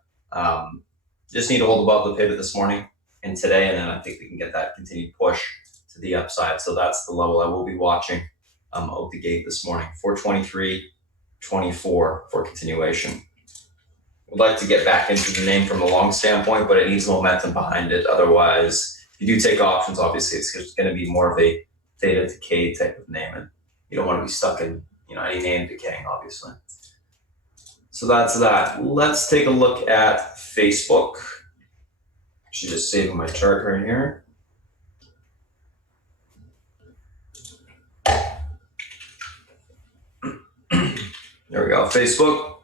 Just need to hold above the pivot this morning and today, and then I think we can get that continued push to the upside. So that's the level I will be watching out the gate this morning, 423.24 for continuation. Would like to get back into the name from a long standpoint, but it needs momentum behind it. Otherwise, if you do take options, obviously it's just going to be more of a theta decay type of name, and you don't want to be stuck in any name decaying, obviously. So that's that. Let's take a look at Facebook. Actually, just saving my chart right here. There we go. Facebook.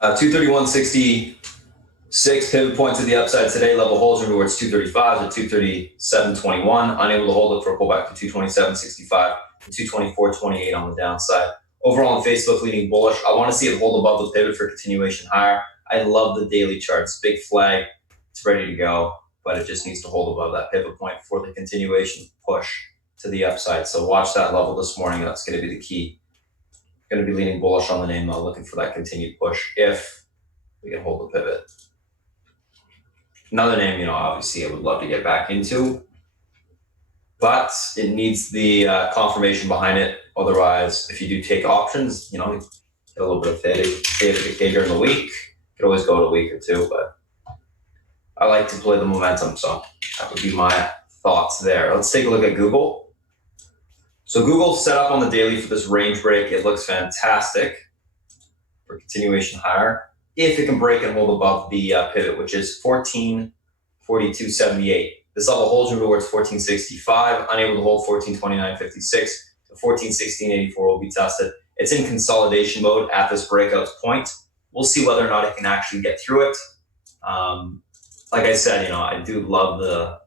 Uh, 231.66 pivot point to the upside today. Level holds towards 235 to 237.21. Unable to hold it for a pullback to 227.65 and 224.28 on the downside. Overall on Facebook, leaning bullish. I want to see it hold above the pivot for continuation higher. I love the daily charts. Big flag. It's ready to go, but it just needs to hold above that pivot point for the continuation push to the upside. So watch that level this morning. That's going to be the key. Going to be leaning bullish on the name though, looking for that continued push if we can hold the pivot. Another name, obviously I would love to get back into, but it needs the confirmation behind it. Otherwise, if you do take options, get a little bit of theta decay during the week. You could always go to a week or two, but I like to play the momentum. So that would be my thoughts there. Let's take a look at Google. So Google set up on the daily for this range break. It looks fantastic for continuation higher. If it can break and hold above the pivot, which is 1442.78. This level holds towards 1465, unable to hold 1429.56 to 1416.84 will be tested. It's in consolidation mode at this breakout point. We'll see whether or not it can actually get through it. Like I said, I do love the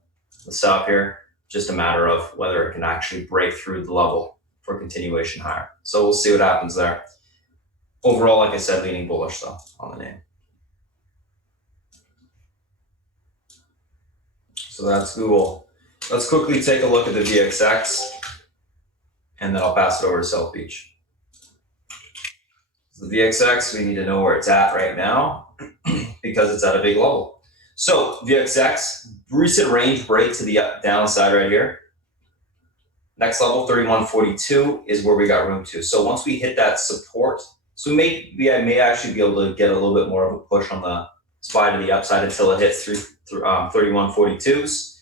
setup here. Just a matter of whether it can actually break through the level for continuation higher. So we'll see what happens there. Overall, like I said, leaning bullish though on the name. So that's Google. Let's quickly take a look at the VXX, and then I'll pass it over to South Beach. So the VXX, we need to know where it's at right now because it's at a big level. So VXX, recent range break to the downside right here. Next level, 31.42 is where we got room to. So once we hit that support, so I may actually be able to get a little bit more of a push on the SPY to the upside until it hits through 31.42s.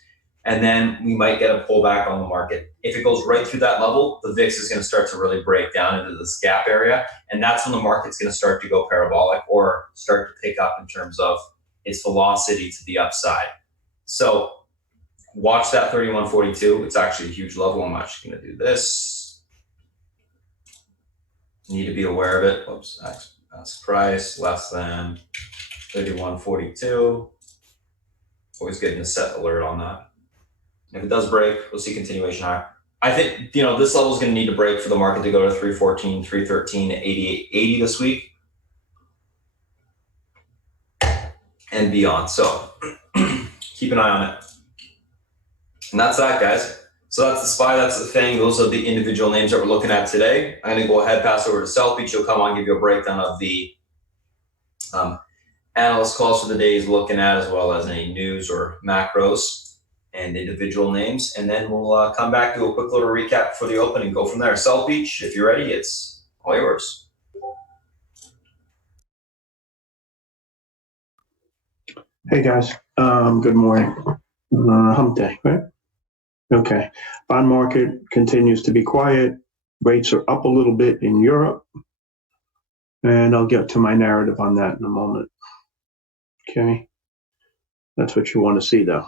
And then we might get a pullback on the market. If it goes right through that level, the VIX is going to start to really break down into this gap area. And that's when the market's going to start to go parabolic or start to pick up in terms of its velocity to the upside. So watch that 31.42. It's actually a huge level. I'm actually going to do this. Need to be aware of it. Oops, that's price less than 31.42. Always getting a set alert on that. If it does break, we'll see continuation higher. I think, this level is going to need to break for the market to go to 314, 313, 88.80 this week and beyond. So keep an eye on it. And that's that, guys. So that's the SPY, that's the thing. Those are the individual names that we're looking at today. I'm going to go ahead, pass over to South Beach. He'll come on, give you a breakdown of the analyst calls for the day he's looking at, as well as any news or macros and individual names. And then we'll come back, do a quick little recap for the open and go from there. South Beach, if you're ready, it's all yours. Hey guys, good morning. Hump day, right? Okay. Bond market continues to be quiet. Rates are up a little bit in Europe. And I'll get to my narrative on that in a moment. Okay. That's what you want to see though.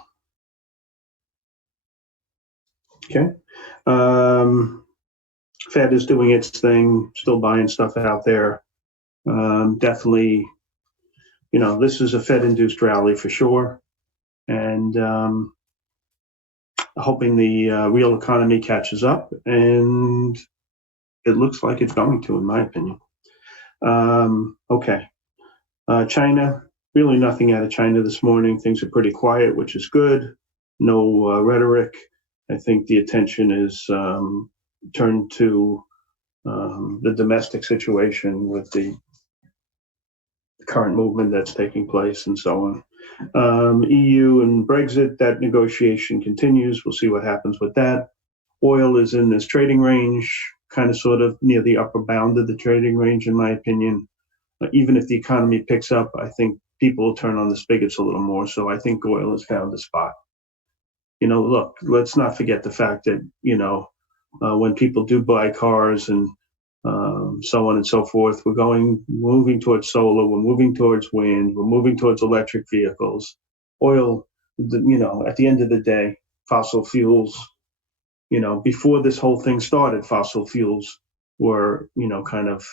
Okay. Fed is doing its thing, still buying stuff out there. Definitely, this is a Fed-induced rally for sure. And hoping the real economy catches up and it looks like it's going to, in my opinion. Okay. China, really nothing out of China this morning. Things are pretty quiet, which is good. No rhetoric. I think the attention is turned to the domestic situation with the current movement that's taking place and so on. EU and Brexit, that negotiation continues. We'll see what happens with that. Oil is in this trading range, kind of sort of near the upper bound of the trading range, in my opinion. Even if the economy picks up, I think people will turn on the spigots a little more. So I think oil has found a spot. Look, let's not forget the fact that, when people do buy cars and so on and so forth, we're moving towards solar, we're moving towards wind, we're moving towards electric vehicles. Oil, at the end of the day, fossil fuels, before this whole thing started, fossil fuels were, kind of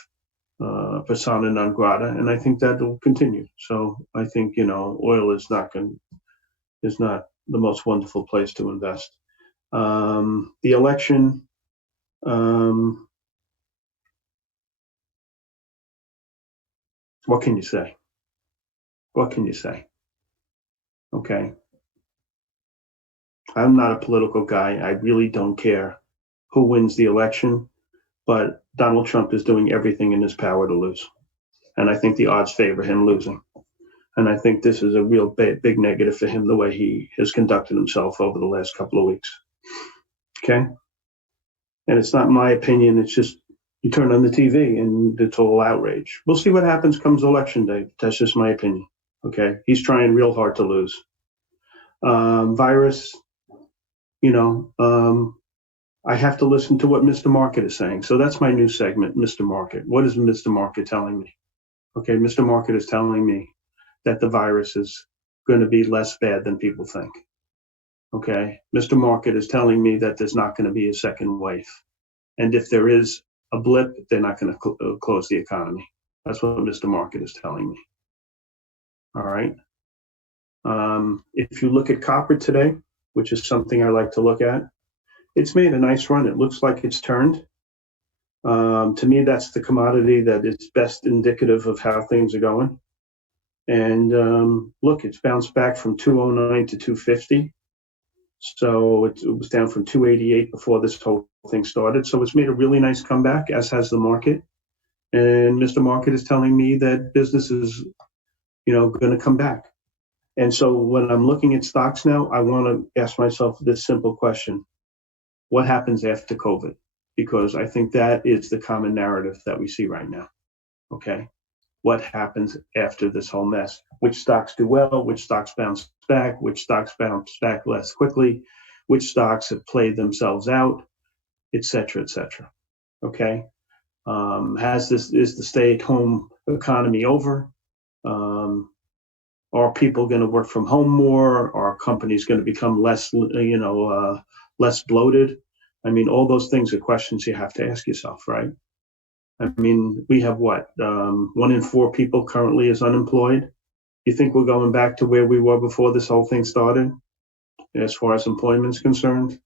persona non grata, and I think that will continue. So I think, oil is not the most wonderful place to invest. The election, what can you say? What can you say? Okay. I'm not a political guy. I really don't care who wins the election, but Donald Trump is doing everything in his power to lose. And I think the odds favor him losing. And I think this is a real big negative for him, the way he has conducted himself over the last couple of weeks. Okay. And it's not my opinion. It's just, you turn on the TV and it's all outrage. We'll see what happens comes election day. That's just my opinion. Okay. He's trying real hard to lose. Virus, I have to listen to what Mr. Market is saying. So that's my new segment, Mr. Market. What is Mr. Market telling me? Okay. Mr. Market is telling me that the virus is going to be less bad than people think. Okay. Mr. Market is telling me that there's not going to be a second wave. And if there is a blip, they're not going to close the economy. That's what Mr. Market is telling me. All right. If you look at copper today, which is something I like to look at, it's made a nice run. It looks like it's turned. To me, that's the commodity that is best indicative of how things are going. And look, it's bounced back from 209 to 250. So it was down from 288 before this whole thing started. So it's made a really nice comeback, as has the market. And Mr. Market is telling me that business is, going to come back. And so when I'm looking at stocks now, I want to ask myself this simple question: what happens after COVID? Because I think that is the common narrative that we see right now. Okay. What happens after this whole mess? Which stocks do well? Which stocks bounce back? Which stocks bounce back less quickly? Which stocks have played themselves out, et cetera, et cetera. Okay. Is the stay-at-home economy over? Are people going to work from home more? Are companies going to become less bloated? I mean, all those things are questions you have to ask yourself, right? I mean, we have what? 1 in 4 people currently is unemployed. You think we're going back to where we were before this whole thing started, as far as employment is concerned?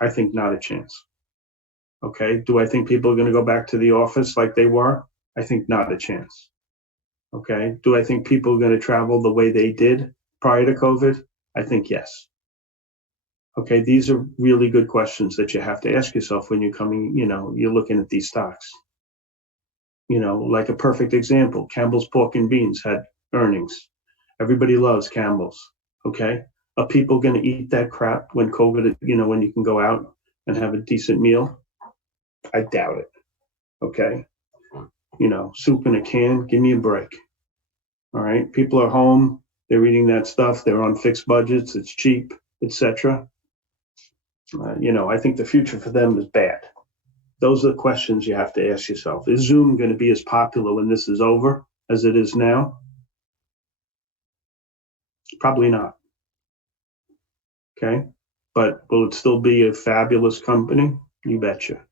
I think not a chance. Okay. Do I think people are going to go back to the office like they were? I think not a chance. Okay. Do I think people are going to travel the way they did prior to COVID? I think yes. Okay. These are really good questions that you have to ask yourself when you're looking at these stocks. Like a perfect example, Campbell's Pork and Beans had earnings. Everybody loves Campbell's. Okay. Are people going to eat that crap when COVID, when you can go out and have a decent meal? I doubt it. Okay. Soup in a can, give me a break. All right. People are home. They're eating that stuff. They're on fixed budgets. It's cheap, etc. I think the future for them is bad. Those are the questions you have to ask yourself. Is Zoom going to be as popular when this is over as it is now? Probably not. Okay. But will it still be a fabulous company? You betcha.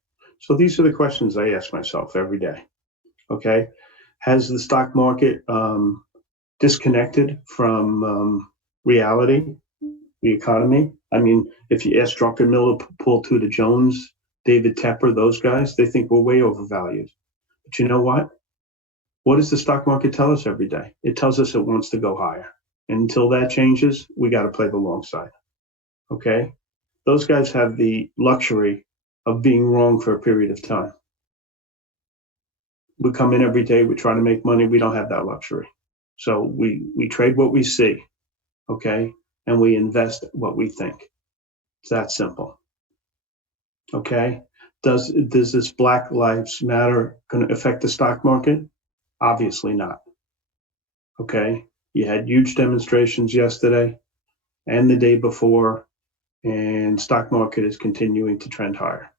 So these are the questions I ask myself every day. Okay. Has the stock market disconnected from reality, the economy? I mean, if you ask Druckenmiller, Paul Tudor Jones, David Tepper, those guys, they think we're way overvalued. But you know what? What does the stock market tell us every day? It tells us it wants to go higher. And until that changes, we got to play the long side. Okay? Those guys have the luxury of being wrong for a period of time. We come in every day, we try to make money, we don't have that luxury. So we trade what we see, okay? And we invest what we think. It's that simple. Okay? Does this Black Lives Matter going to affect the stock market? Obviously not. Okay? You had huge demonstrations yesterday and the day before, and stock market is continuing to trend higher.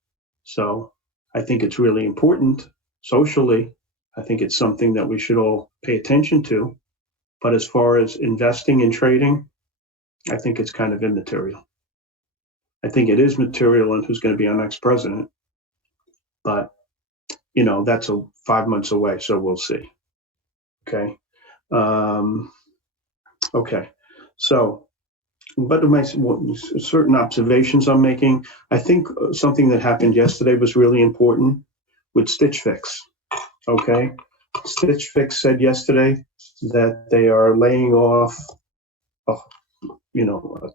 So I think it's really important socially. I think it's something that we should all pay attention to. But as far as investing and trading, I think it's kind of immaterial. I think it is material in who's going to be our next president. But, you know, that's 5 months away, so we'll see. Okay. Okay. So, what certain observations I'm making? I think something that happened yesterday was really important with Stitch Fix. Okay. Stitch Fix said yesterday that they are laying off, a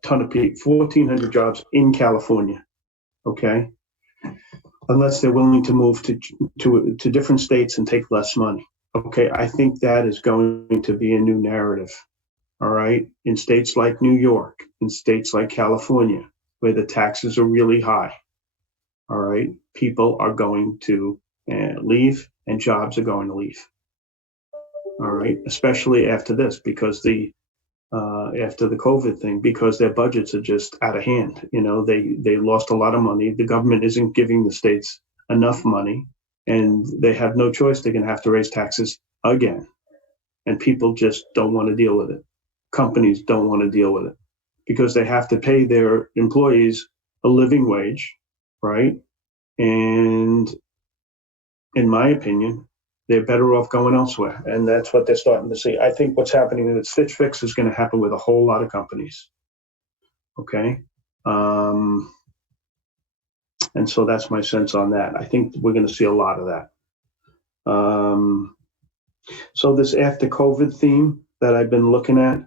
ton of people, 1,400 jobs in California. Okay. Unless they're willing to move to different states and take less money. Okay. I think that is going to be a new narrative. All right. In states like New York, in states like California, where the taxes are really high. All right. People are going to leave and jobs are going to leave. All right. Especially after this, because after the COVID thing, because their budgets are just out of hand. You know, they lost a lot of money. The government isn't giving the states enough money and they have no choice. They're going to have to raise taxes again. And people just don't want to deal with it. Companies don't want to deal with it because they have to pay their employees a living wage, right? And in my opinion, they're better off going elsewhere. And that's what they're starting to see. I think what's happening with Stitch Fix is going to happen with a whole lot of companies. Okay. And so that's my sense on that. I think we're going to see a lot of that. So this after COVID theme that I've been looking at,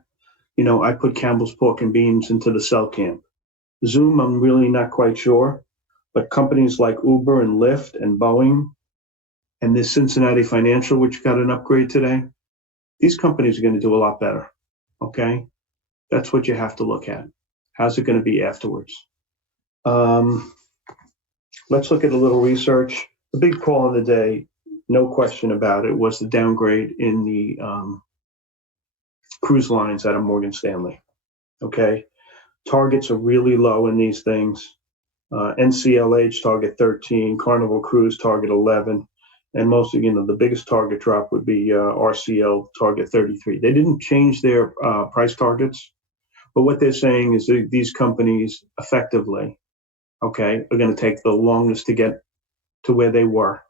you know, I put Campbell's Pork and Beans into the sell camp. Zoom, I'm really not quite sure, but companies like Uber and Lyft and Boeing and this Cincinnati Financial, which got an upgrade today, these companies are going to do a lot better, okay? That's what you have to look at. How's it going to be afterwards? Let's look at a little research. The big call of the day, no question about it, was the downgrade in the cruise lines out of Morgan Stanley, okay? Targets are really low in these things. NCLH target 13, Carnival Cruise target 11, and most of, the biggest target drop would be RCL target 33. They didn't change their price targets, but what they're saying is that these companies effectively, okay, are going to take the longest to get to where they were.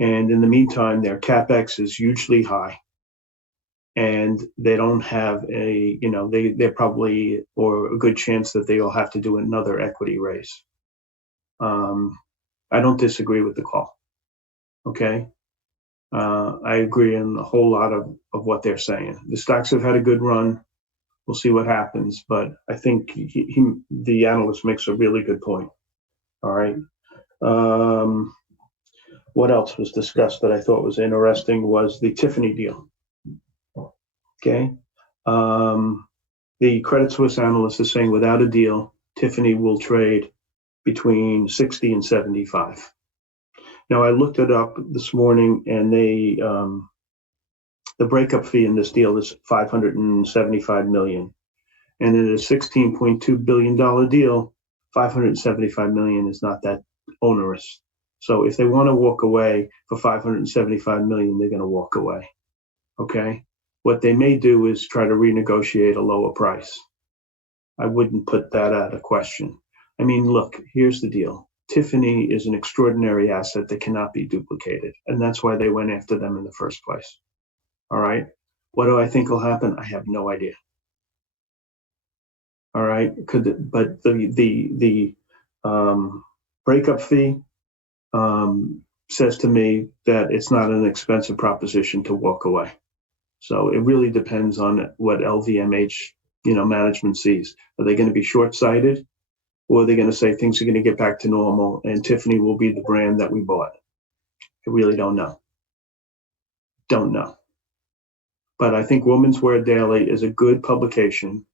And in the meantime, their CapEx is hugely high. And they don't have they're probably, or a good chance that they'll have to do another equity raise. I don't disagree with the call. Okay. I agree in a whole lot of what they're saying. The stocks have had a good run. We'll see what happens, but I think the analyst makes a really good point. All right. What else was discussed that I thought was interesting was the Tiffany deal. Okay. The Credit Suisse analyst is saying without a deal, Tiffany will trade between 60 and 75. Now, I looked it up this morning, and the breakup fee in this deal is $575 million. And in a $16.2 billion deal, $575 million is not that onerous. So if they want to walk away for $575 million, they're going to walk away. Okay. What they may do is try to renegotiate a lower price. I wouldn't put that out of question. I mean, look, here's the deal. Tiffany is an extraordinary asset that cannot be duplicated. And that's why they went after them in the first place. All right. What do I think will happen? I have no idea. All right. But the breakup fee says to me that it's not an expensive proposition to walk away. So it really depends on what LVMH, management sees. Are they going to be short-sighted, or are they going to say things are going to get back to normal and Tiffany will be the brand that we bought? I really don't know. Don't know. But I think Women's Wear Daily is a good publication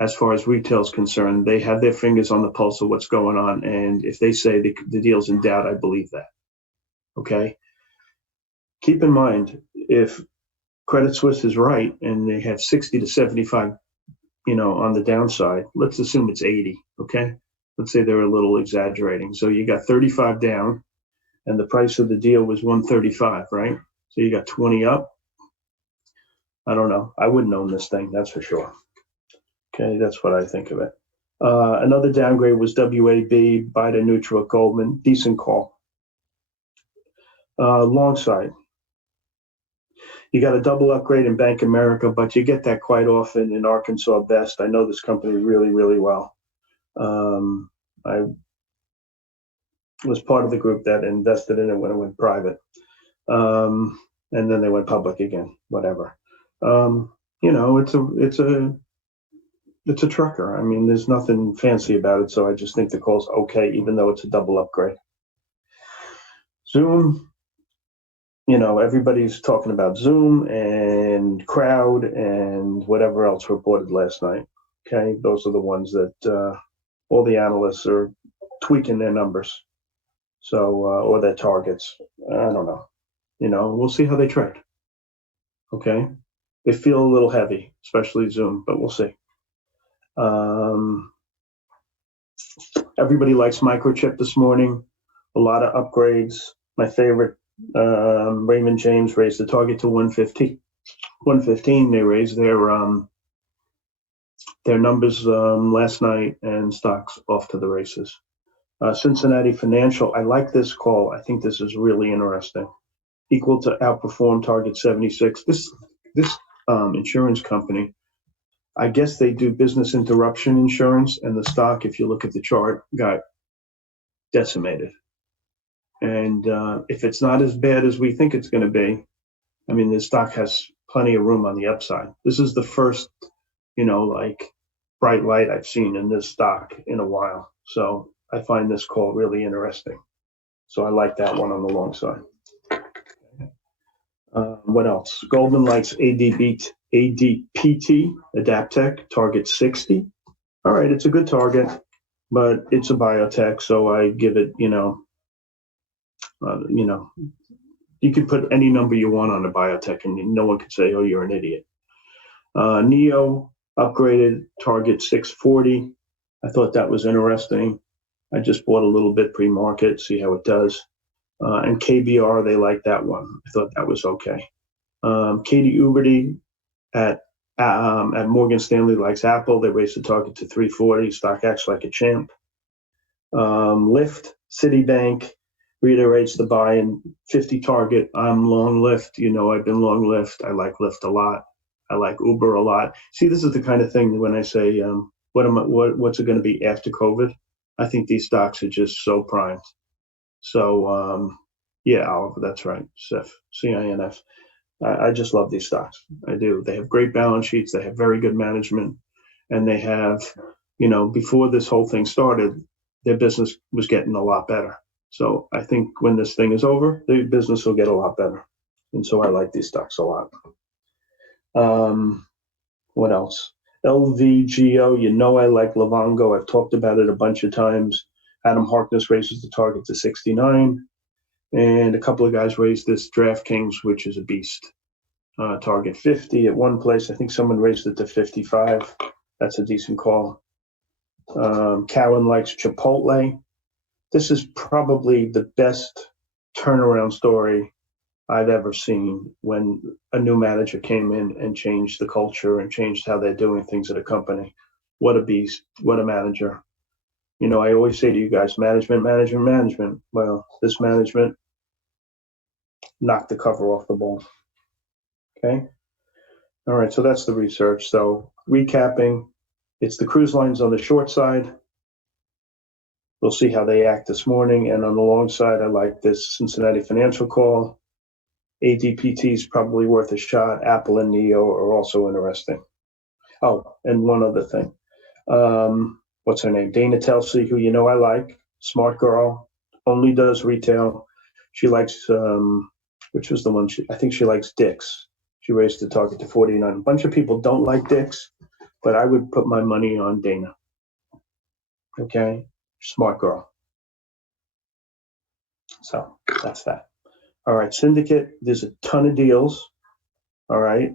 as far as retail is concerned. They have their fingers on the pulse of what's going on. And if they say the deal's in doubt, I believe that. Okay? Keep in mind, if Credit Suisse is right and they have 60 to 75, on the downside, let's assume it's 80, okay? Let's say they're a little exaggerating. So you got 35 down and the price of the deal was 135, right? So you got 20 up. I don't know. I wouldn't own this thing, that's for sure. Okay, that's what I think of it. Another downgrade was WAB, buy to neutral at Goldman. Decent call. Long side. You got a double upgrade in Bank America, but you get that quite often in Arkansas Best. I know this company really, really well. I was part of the group that invested in it when it went private. And then they went public again, whatever. It's a trucker. I mean, there's nothing fancy about it. So I just think the call's okay, even though it's a double upgrade. Zoom. Everybody's talking about Zoom and Crowd and whatever else reported last night. Okay, those are the ones that all the analysts are tweaking their numbers. So, or their targets. I don't know. We'll see how they trade. Okay, they feel a little heavy, especially Zoom, but we'll see. Everybody likes Microchip this morning. A lot of upgrades. My favorite. Raymond James raised the target to 115. They raised their numbers last night, and stocks off to the races. Cincinnati Financial, I like this call. I think this is really interesting. Equal to outperform target 76. This insurance company, I guess they do business interruption insurance, and the stock, if you look at the chart, got decimated. And if it's not as bad as we think it's going to be, I mean, the stock has plenty of room on the upside. This is the first, bright light I've seen in this stock in a while. So I find this call really interesting. So I like that one on the long side. What else? Goldman likes ADPT, Adaptech, target 60. All right, it's a good target, but it's a biotech, so I give it, you could put any number you want on a biotech and no one could say, oh, you're an idiot. NEO upgraded target 640. I thought that was interesting. I just bought a little bit pre-market, see how it does. And KBR, they like that one. I thought that was okay. Katie Uberty at Morgan Stanley likes Apple. They raised the target to 340. Stock acts like a champ. Lyft, Citibank, reiterates the buy in 50 target. I'm long Lyft. I've been long Lyft. I like Lyft a lot. I like Uber a lot. See, this is the kind of thing when I say, what's it going to be after COVID? I think these stocks are just so primed. So, yeah, Oliver, that's right. CINF. I just love these stocks. I do. They have great balance sheets. They have very good management. And they have, before this whole thing started, their business was getting a lot better. So I think when this thing is over, the business will get a lot better. And so I like these stocks a lot. What else? LVGO, I like Livongo. I've talked about it a bunch of times. Adam Harkness raises the target to 69. And a couple of guys raised this DraftKings, which is a beast. Target 50 at one place. I think someone raised it to 55. That's a decent call. Cowan likes Chipotle. This is probably the best turnaround story I've ever seen when a new manager came in and changed the culture and changed how they're doing things at a company. What a beast. What a manager. I always say to you guys, management. Well, this management knocked the cover off the ball. Okay. All right. So that's the research. So recapping, it's the cruise lines on the short side. We'll see how they act this morning. And on the long side, I like this Cincinnati Financial call. ADPT is probably worth a shot. Apple and Neo are also interesting. Oh, and one other thing. What's her name? Dana Telsey, who you know I like. Smart girl, only does retail. She likes, which was the one, I think she likes Dick's. She raised the target to 49. A bunch of people don't like Dick's, but I would put my money on Dana. Okay? Smart girl. So that's that. All right, Syndicate, there's a ton of deals. All right.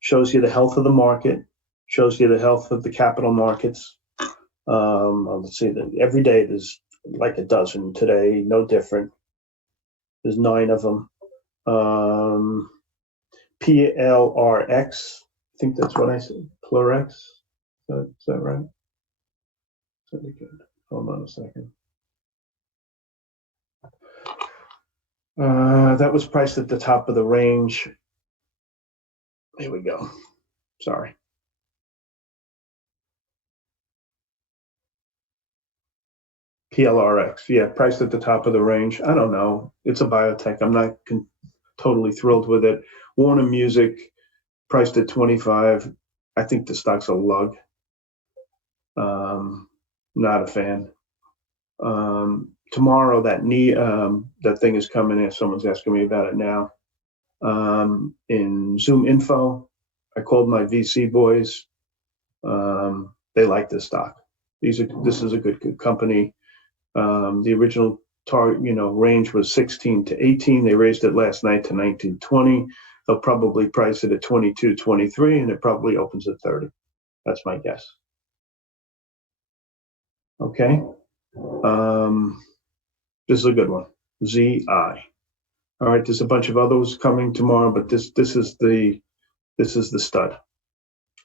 Shows you the health of the market, shows you the health of the capital markets. Let's see, every day there's like a dozen. Today, no different. There's 9 of them. PLRX, I think that's what I said. Plurex, is that right? Very good. Hold on a second. That was priced at the top of the range. Here we go. Sorry. PLRX, yeah, priced at the top of the range. I don't know. It's a biotech. I'm not totally thrilled with it. Warner Music, priced at 25. I think the stock's a lug. Not a fan. Tomorrow, that thing is coming in. Someone's asking me about it now. In Zoom Info, I called my VC boys. They like this stock. This is a good company. The original target, range was 16 to 18. They raised it last night to 19.20. They'll probably price it at 22.23, and it probably opens at 30. That's my guess. Okay. This is a good one. ZI. All right. There's a bunch of others coming tomorrow, but this is the stud.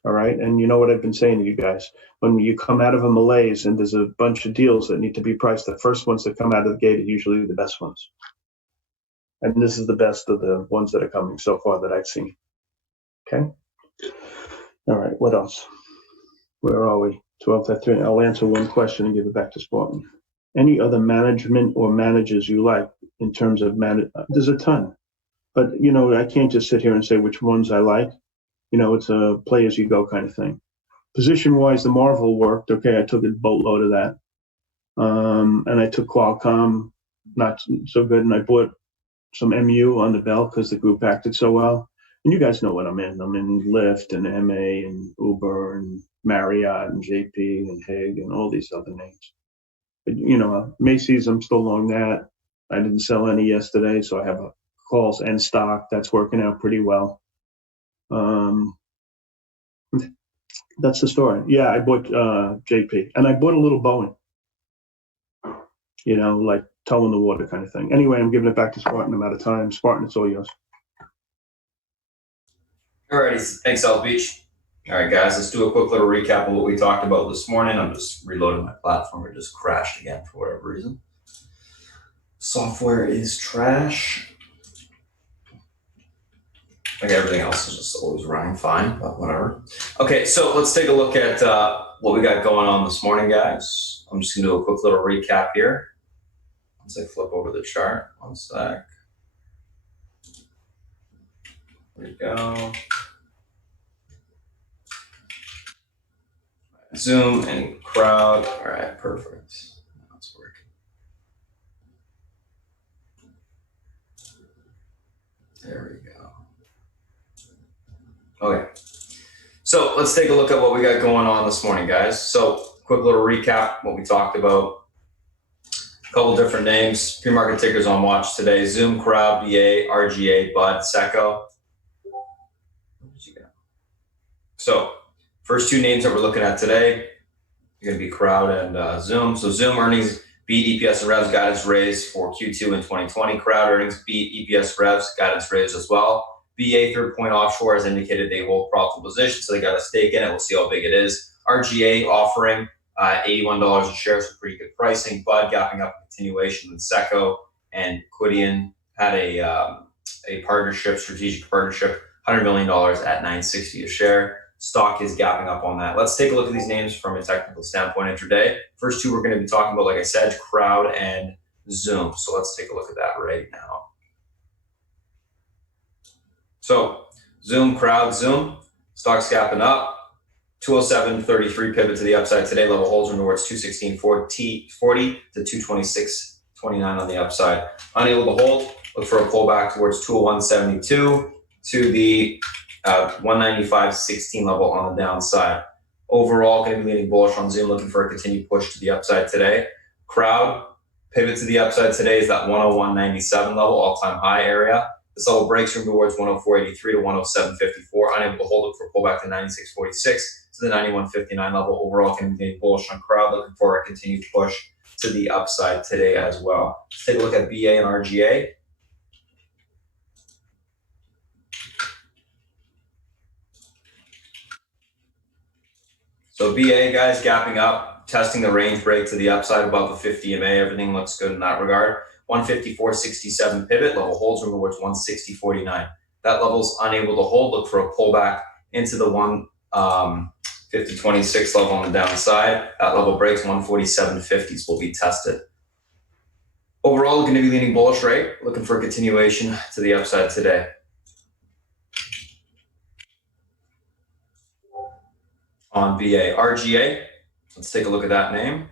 All right. And you know what I've been saying to you guys, when you come out of a malaise and there's a bunch of deals that need to be priced, the first ones that come out of the gate are usually the best ones. And this is the best of the ones that are coming so far that I've seen. Okay. All right. What else? Where are we? 12:03. I'll answer one question and give it back to Spartan. Any other management or managers you like in terms of there's a ton, but I can't just sit here and say which ones I like. It's a play as you go kind of thing. Position wise, the Marvel worked. Okay, I took a boatload of that. And I took Qualcomm, not so good. And I bought some MU on the bell because the group acted so well. And you guys know what I'm in. I'm in Lyft and MA and Uber and Marriott and JP and Hig and all these other names. But, Macy's, I'm still long that. I didn't sell any yesterday, so I have calls and stock. That's working out pretty well. That's the story. Yeah, I bought JP, and I bought a little Boeing. Like toe in the water kind of thing. Anyway, I'm giving it back to Spartan. I'm out of time. Spartan, it's all yours. Alrighty, thanks, South Beach. All right, guys, let's do a quick little recap of what we talked about this morning. I'm just reloading my platform. It just crashed again for whatever reason. Software is trash. Like everything else is just always running fine, but whatever. Okay, so let's take a look at what we got going on this morning, guys. I'm just gonna do a quick little recap here. Once I flip over the chart, one sec. There we go. Zoom and crowd. All right, perfect. Now it's working. There we go. Okay. So let's take a look at what we got going on this morning, guys. So quick little recap, what we talked about. A couple different names, pre-market tickers on watch today. Zoom, Crowd, BA, RGA, Bud, Seco. So first two names that we're looking at today are going to be Crowd and Zoom. So Zoom earnings beat EPS and revs, guidance raised for Q2 in 2020. Crowd earnings beat EPS revs, guidance raised as well. BA, Third Point Offshore, has indicated they hold profitable position, so they got a stake in it. We'll see how big it is. RGA offering $81 a share, so pretty good pricing. Bud gapping up a continuation with Seco and Quidian had a partnership, strategic partnership, $100 million at $9.60 a share. stock is gapping up on that. Let's take a look at these names from a technical standpoint intraday. First two we're going to be talking about, like I said, Crowd and Zoom. So let's take a look at that right now. So Zoom, Crowd, Zoom, stock's gapping up. 207.33 pivot to the upside today. Level holds from towards 216.40 to 226.29 on the upside. Unable to hold, look for a pullback towards 201.72 to the 195.16 level on the downside. Overall, going to be leaning bullish on Zoom, looking for a continued push to the upside today. Crowd, pivot to the upside today is that 101.97 level, all-time high area. This level breaks from towards 104.83 to 107.54. Unable to hold, look for a pullback to 96.46 to the 91.59 level. Overall, going to be bullish on Crowd, looking for a continued push to the upside today as well. Let's take a look at BA and RGA. So BA, guys, gapping up, testing the range break to the upside above the 50 MA. Everything looks good in that regard. 154.67 pivot, level holds from towards 160.49. That level's unable to hold. Look for a pullback into the 150.26 level on the downside. That level breaks, 147.50s will be tested. Overall, looking to be leaning bullish, right? Looking for a continuation to the upside today. On BA, RGA, let's take a look at that name.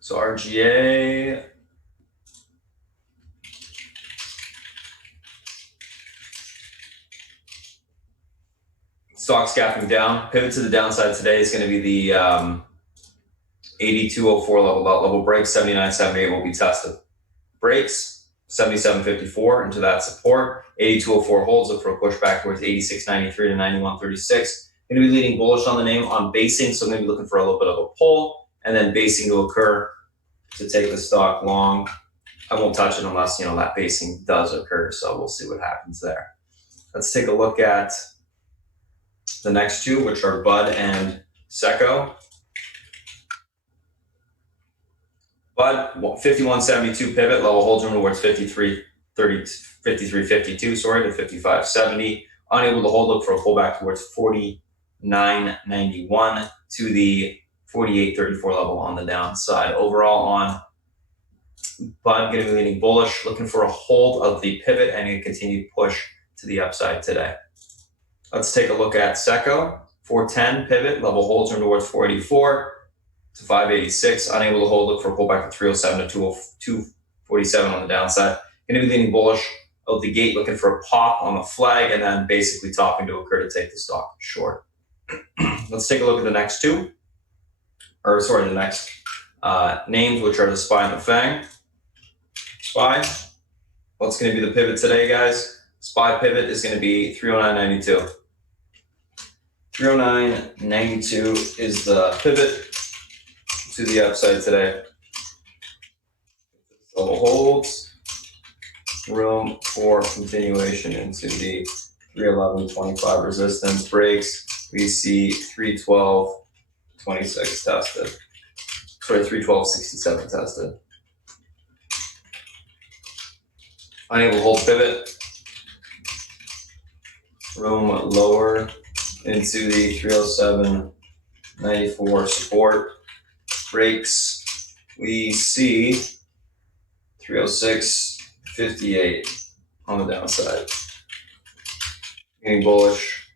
So RGA, stock's gapping down. Pivot to the downside today is going to be the 82.04 level. That level breaks, 79.78 will be tested. Breaks, 77.54 into that support. 82.04 holds, look for a pushback towards 86.93 to 91.36. Going to be leaning bullish on the name on basing, so maybe looking for a little bit of a pull and then basing to occur to take the stock long. I won't touch it unless, that basing does occur, so we'll see what happens there. Let's take a look at the next two, which are Bud and Seco. Bud, 51.72 pivot, level holds room towards 53.52 to 55.70. Unable to hold, look for a pullback towards 49.91 to the 48.34 level on the downside. Overall on Bud, going to be leaning bullish, looking for a hold of the pivot and a continued push to the upside today. Let's take a look at Seco. 410 pivot, level holds room towards 484 to 586. Unable to hold, look for a pullback at 307 to 247 on the downside. Going to be leaning bullish out the gate, looking for a pop on the flag and then basically topping to occur to take the stock short. Let's take a look at the next two. The next names, which are the SPY and the FANG. SPY, what's going to be the pivot today, guys? SPY pivot is going to be 309.92. 309.92 is the pivot to the upside today. Level holds, room for continuation into the 311.25 resistance. Breaks, we see 312.26 tested. 312.67 tested. Unable to hold pivot. Room lower into the 307.94 support. Breaks, we see 306.58 on the downside. Getting bullish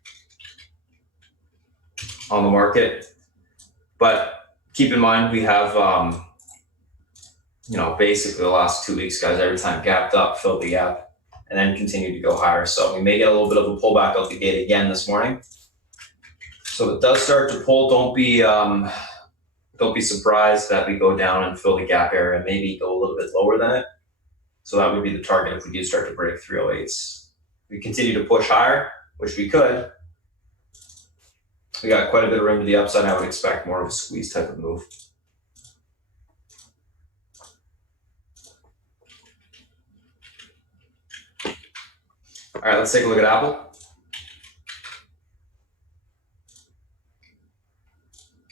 on the market. But keep in mind, we have, basically the last 2 weeks, guys, every time gapped up, filled the gap, and then continued to go higher. So we may get a little bit of a pullback out the gate again this morning. So if it does start to pull, don't be surprised that we go down and fill the gap area and maybe go a little bit lower than it. So that would be the target if we do start to break 308s. We continue to push higher, which we could. We got quite a bit of room to the upside. I would expect more of a squeeze type of move. All right, let's take a look at Apple.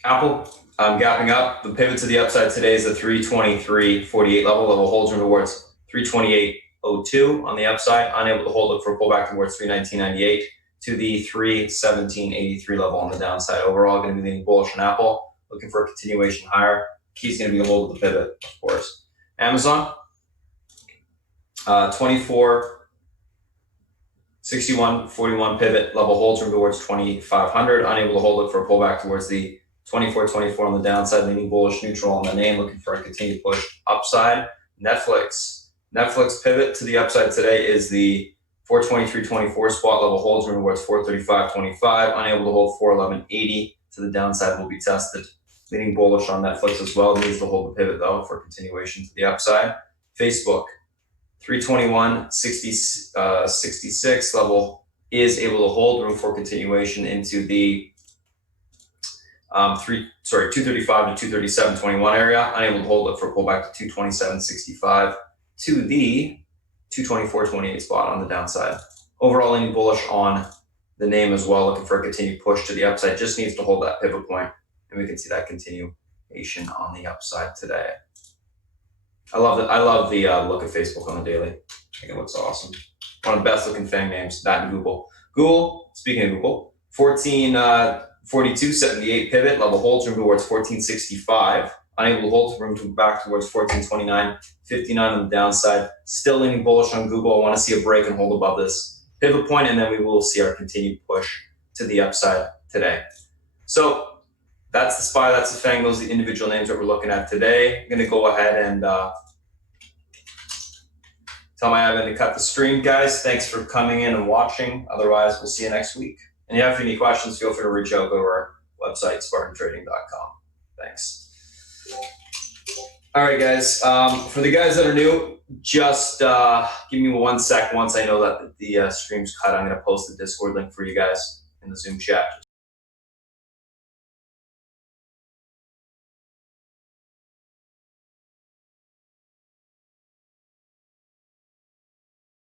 Apple, gapping up. The pivot to the upside today is the 323.48 level. Level holds room towards 328.02 on the upside, unable to hold it for a pullback towards 319.98 to the 317.83 level on the downside. Overall, going to be leaning bullish on Apple, looking for a continuation higher. Key's going to be a hold of the pivot, of course. Amazon, 24.61.41 pivot level holds room towards 2,500, unable to hold it for a pullback towards the 24.24 on the downside, leaning bullish, neutral on the name, looking for a continued push upside. Netflix pivot to the upside today is the 423.24 spot level holds room towards 435.25, unable to hold 411.80 to the downside, will be tested. Leaning bullish on Netflix as well, needs to hold the pivot though for continuation to the upside. Facebook, 321.66 level is able to hold room for continuation into the 235 to 237.21 area, unable to hold it for a pullback to 227.65 to the 224.28 spot on the downside. Overall, leaning bullish on the name as well, looking for a continued push to the upside. Just needs to hold that pivot point, and we can see that continuation on the upside today. I love it. I love the look of Facebook on the daily. I think it looks awesome. One of the best looking FANG names, that and Google. Google, speaking of Google, 14.42.78 pivot level holds room towards 14.65. Unable to hold room to back towards 14.29.59 on the downside. Still leaning bullish on Google. I want to see a break and hold above this pivot point, and then we will see our continued push to the upside today. So that's the SPY, that's the FANG. Those are the individual names that we're looking at today. I'm going to go ahead and tell my admin to cut the stream, guys. Thanks for coming in and watching. Otherwise, we'll see you next week. And if you have any questions, feel free to reach out. Go to our website, spartantrading.com. Thanks. All right, guys. For the guys that are new, just give me 1 sec. Once I know that the stream's cut, I'm going to post the Discord link for you guys in the Zoom chat.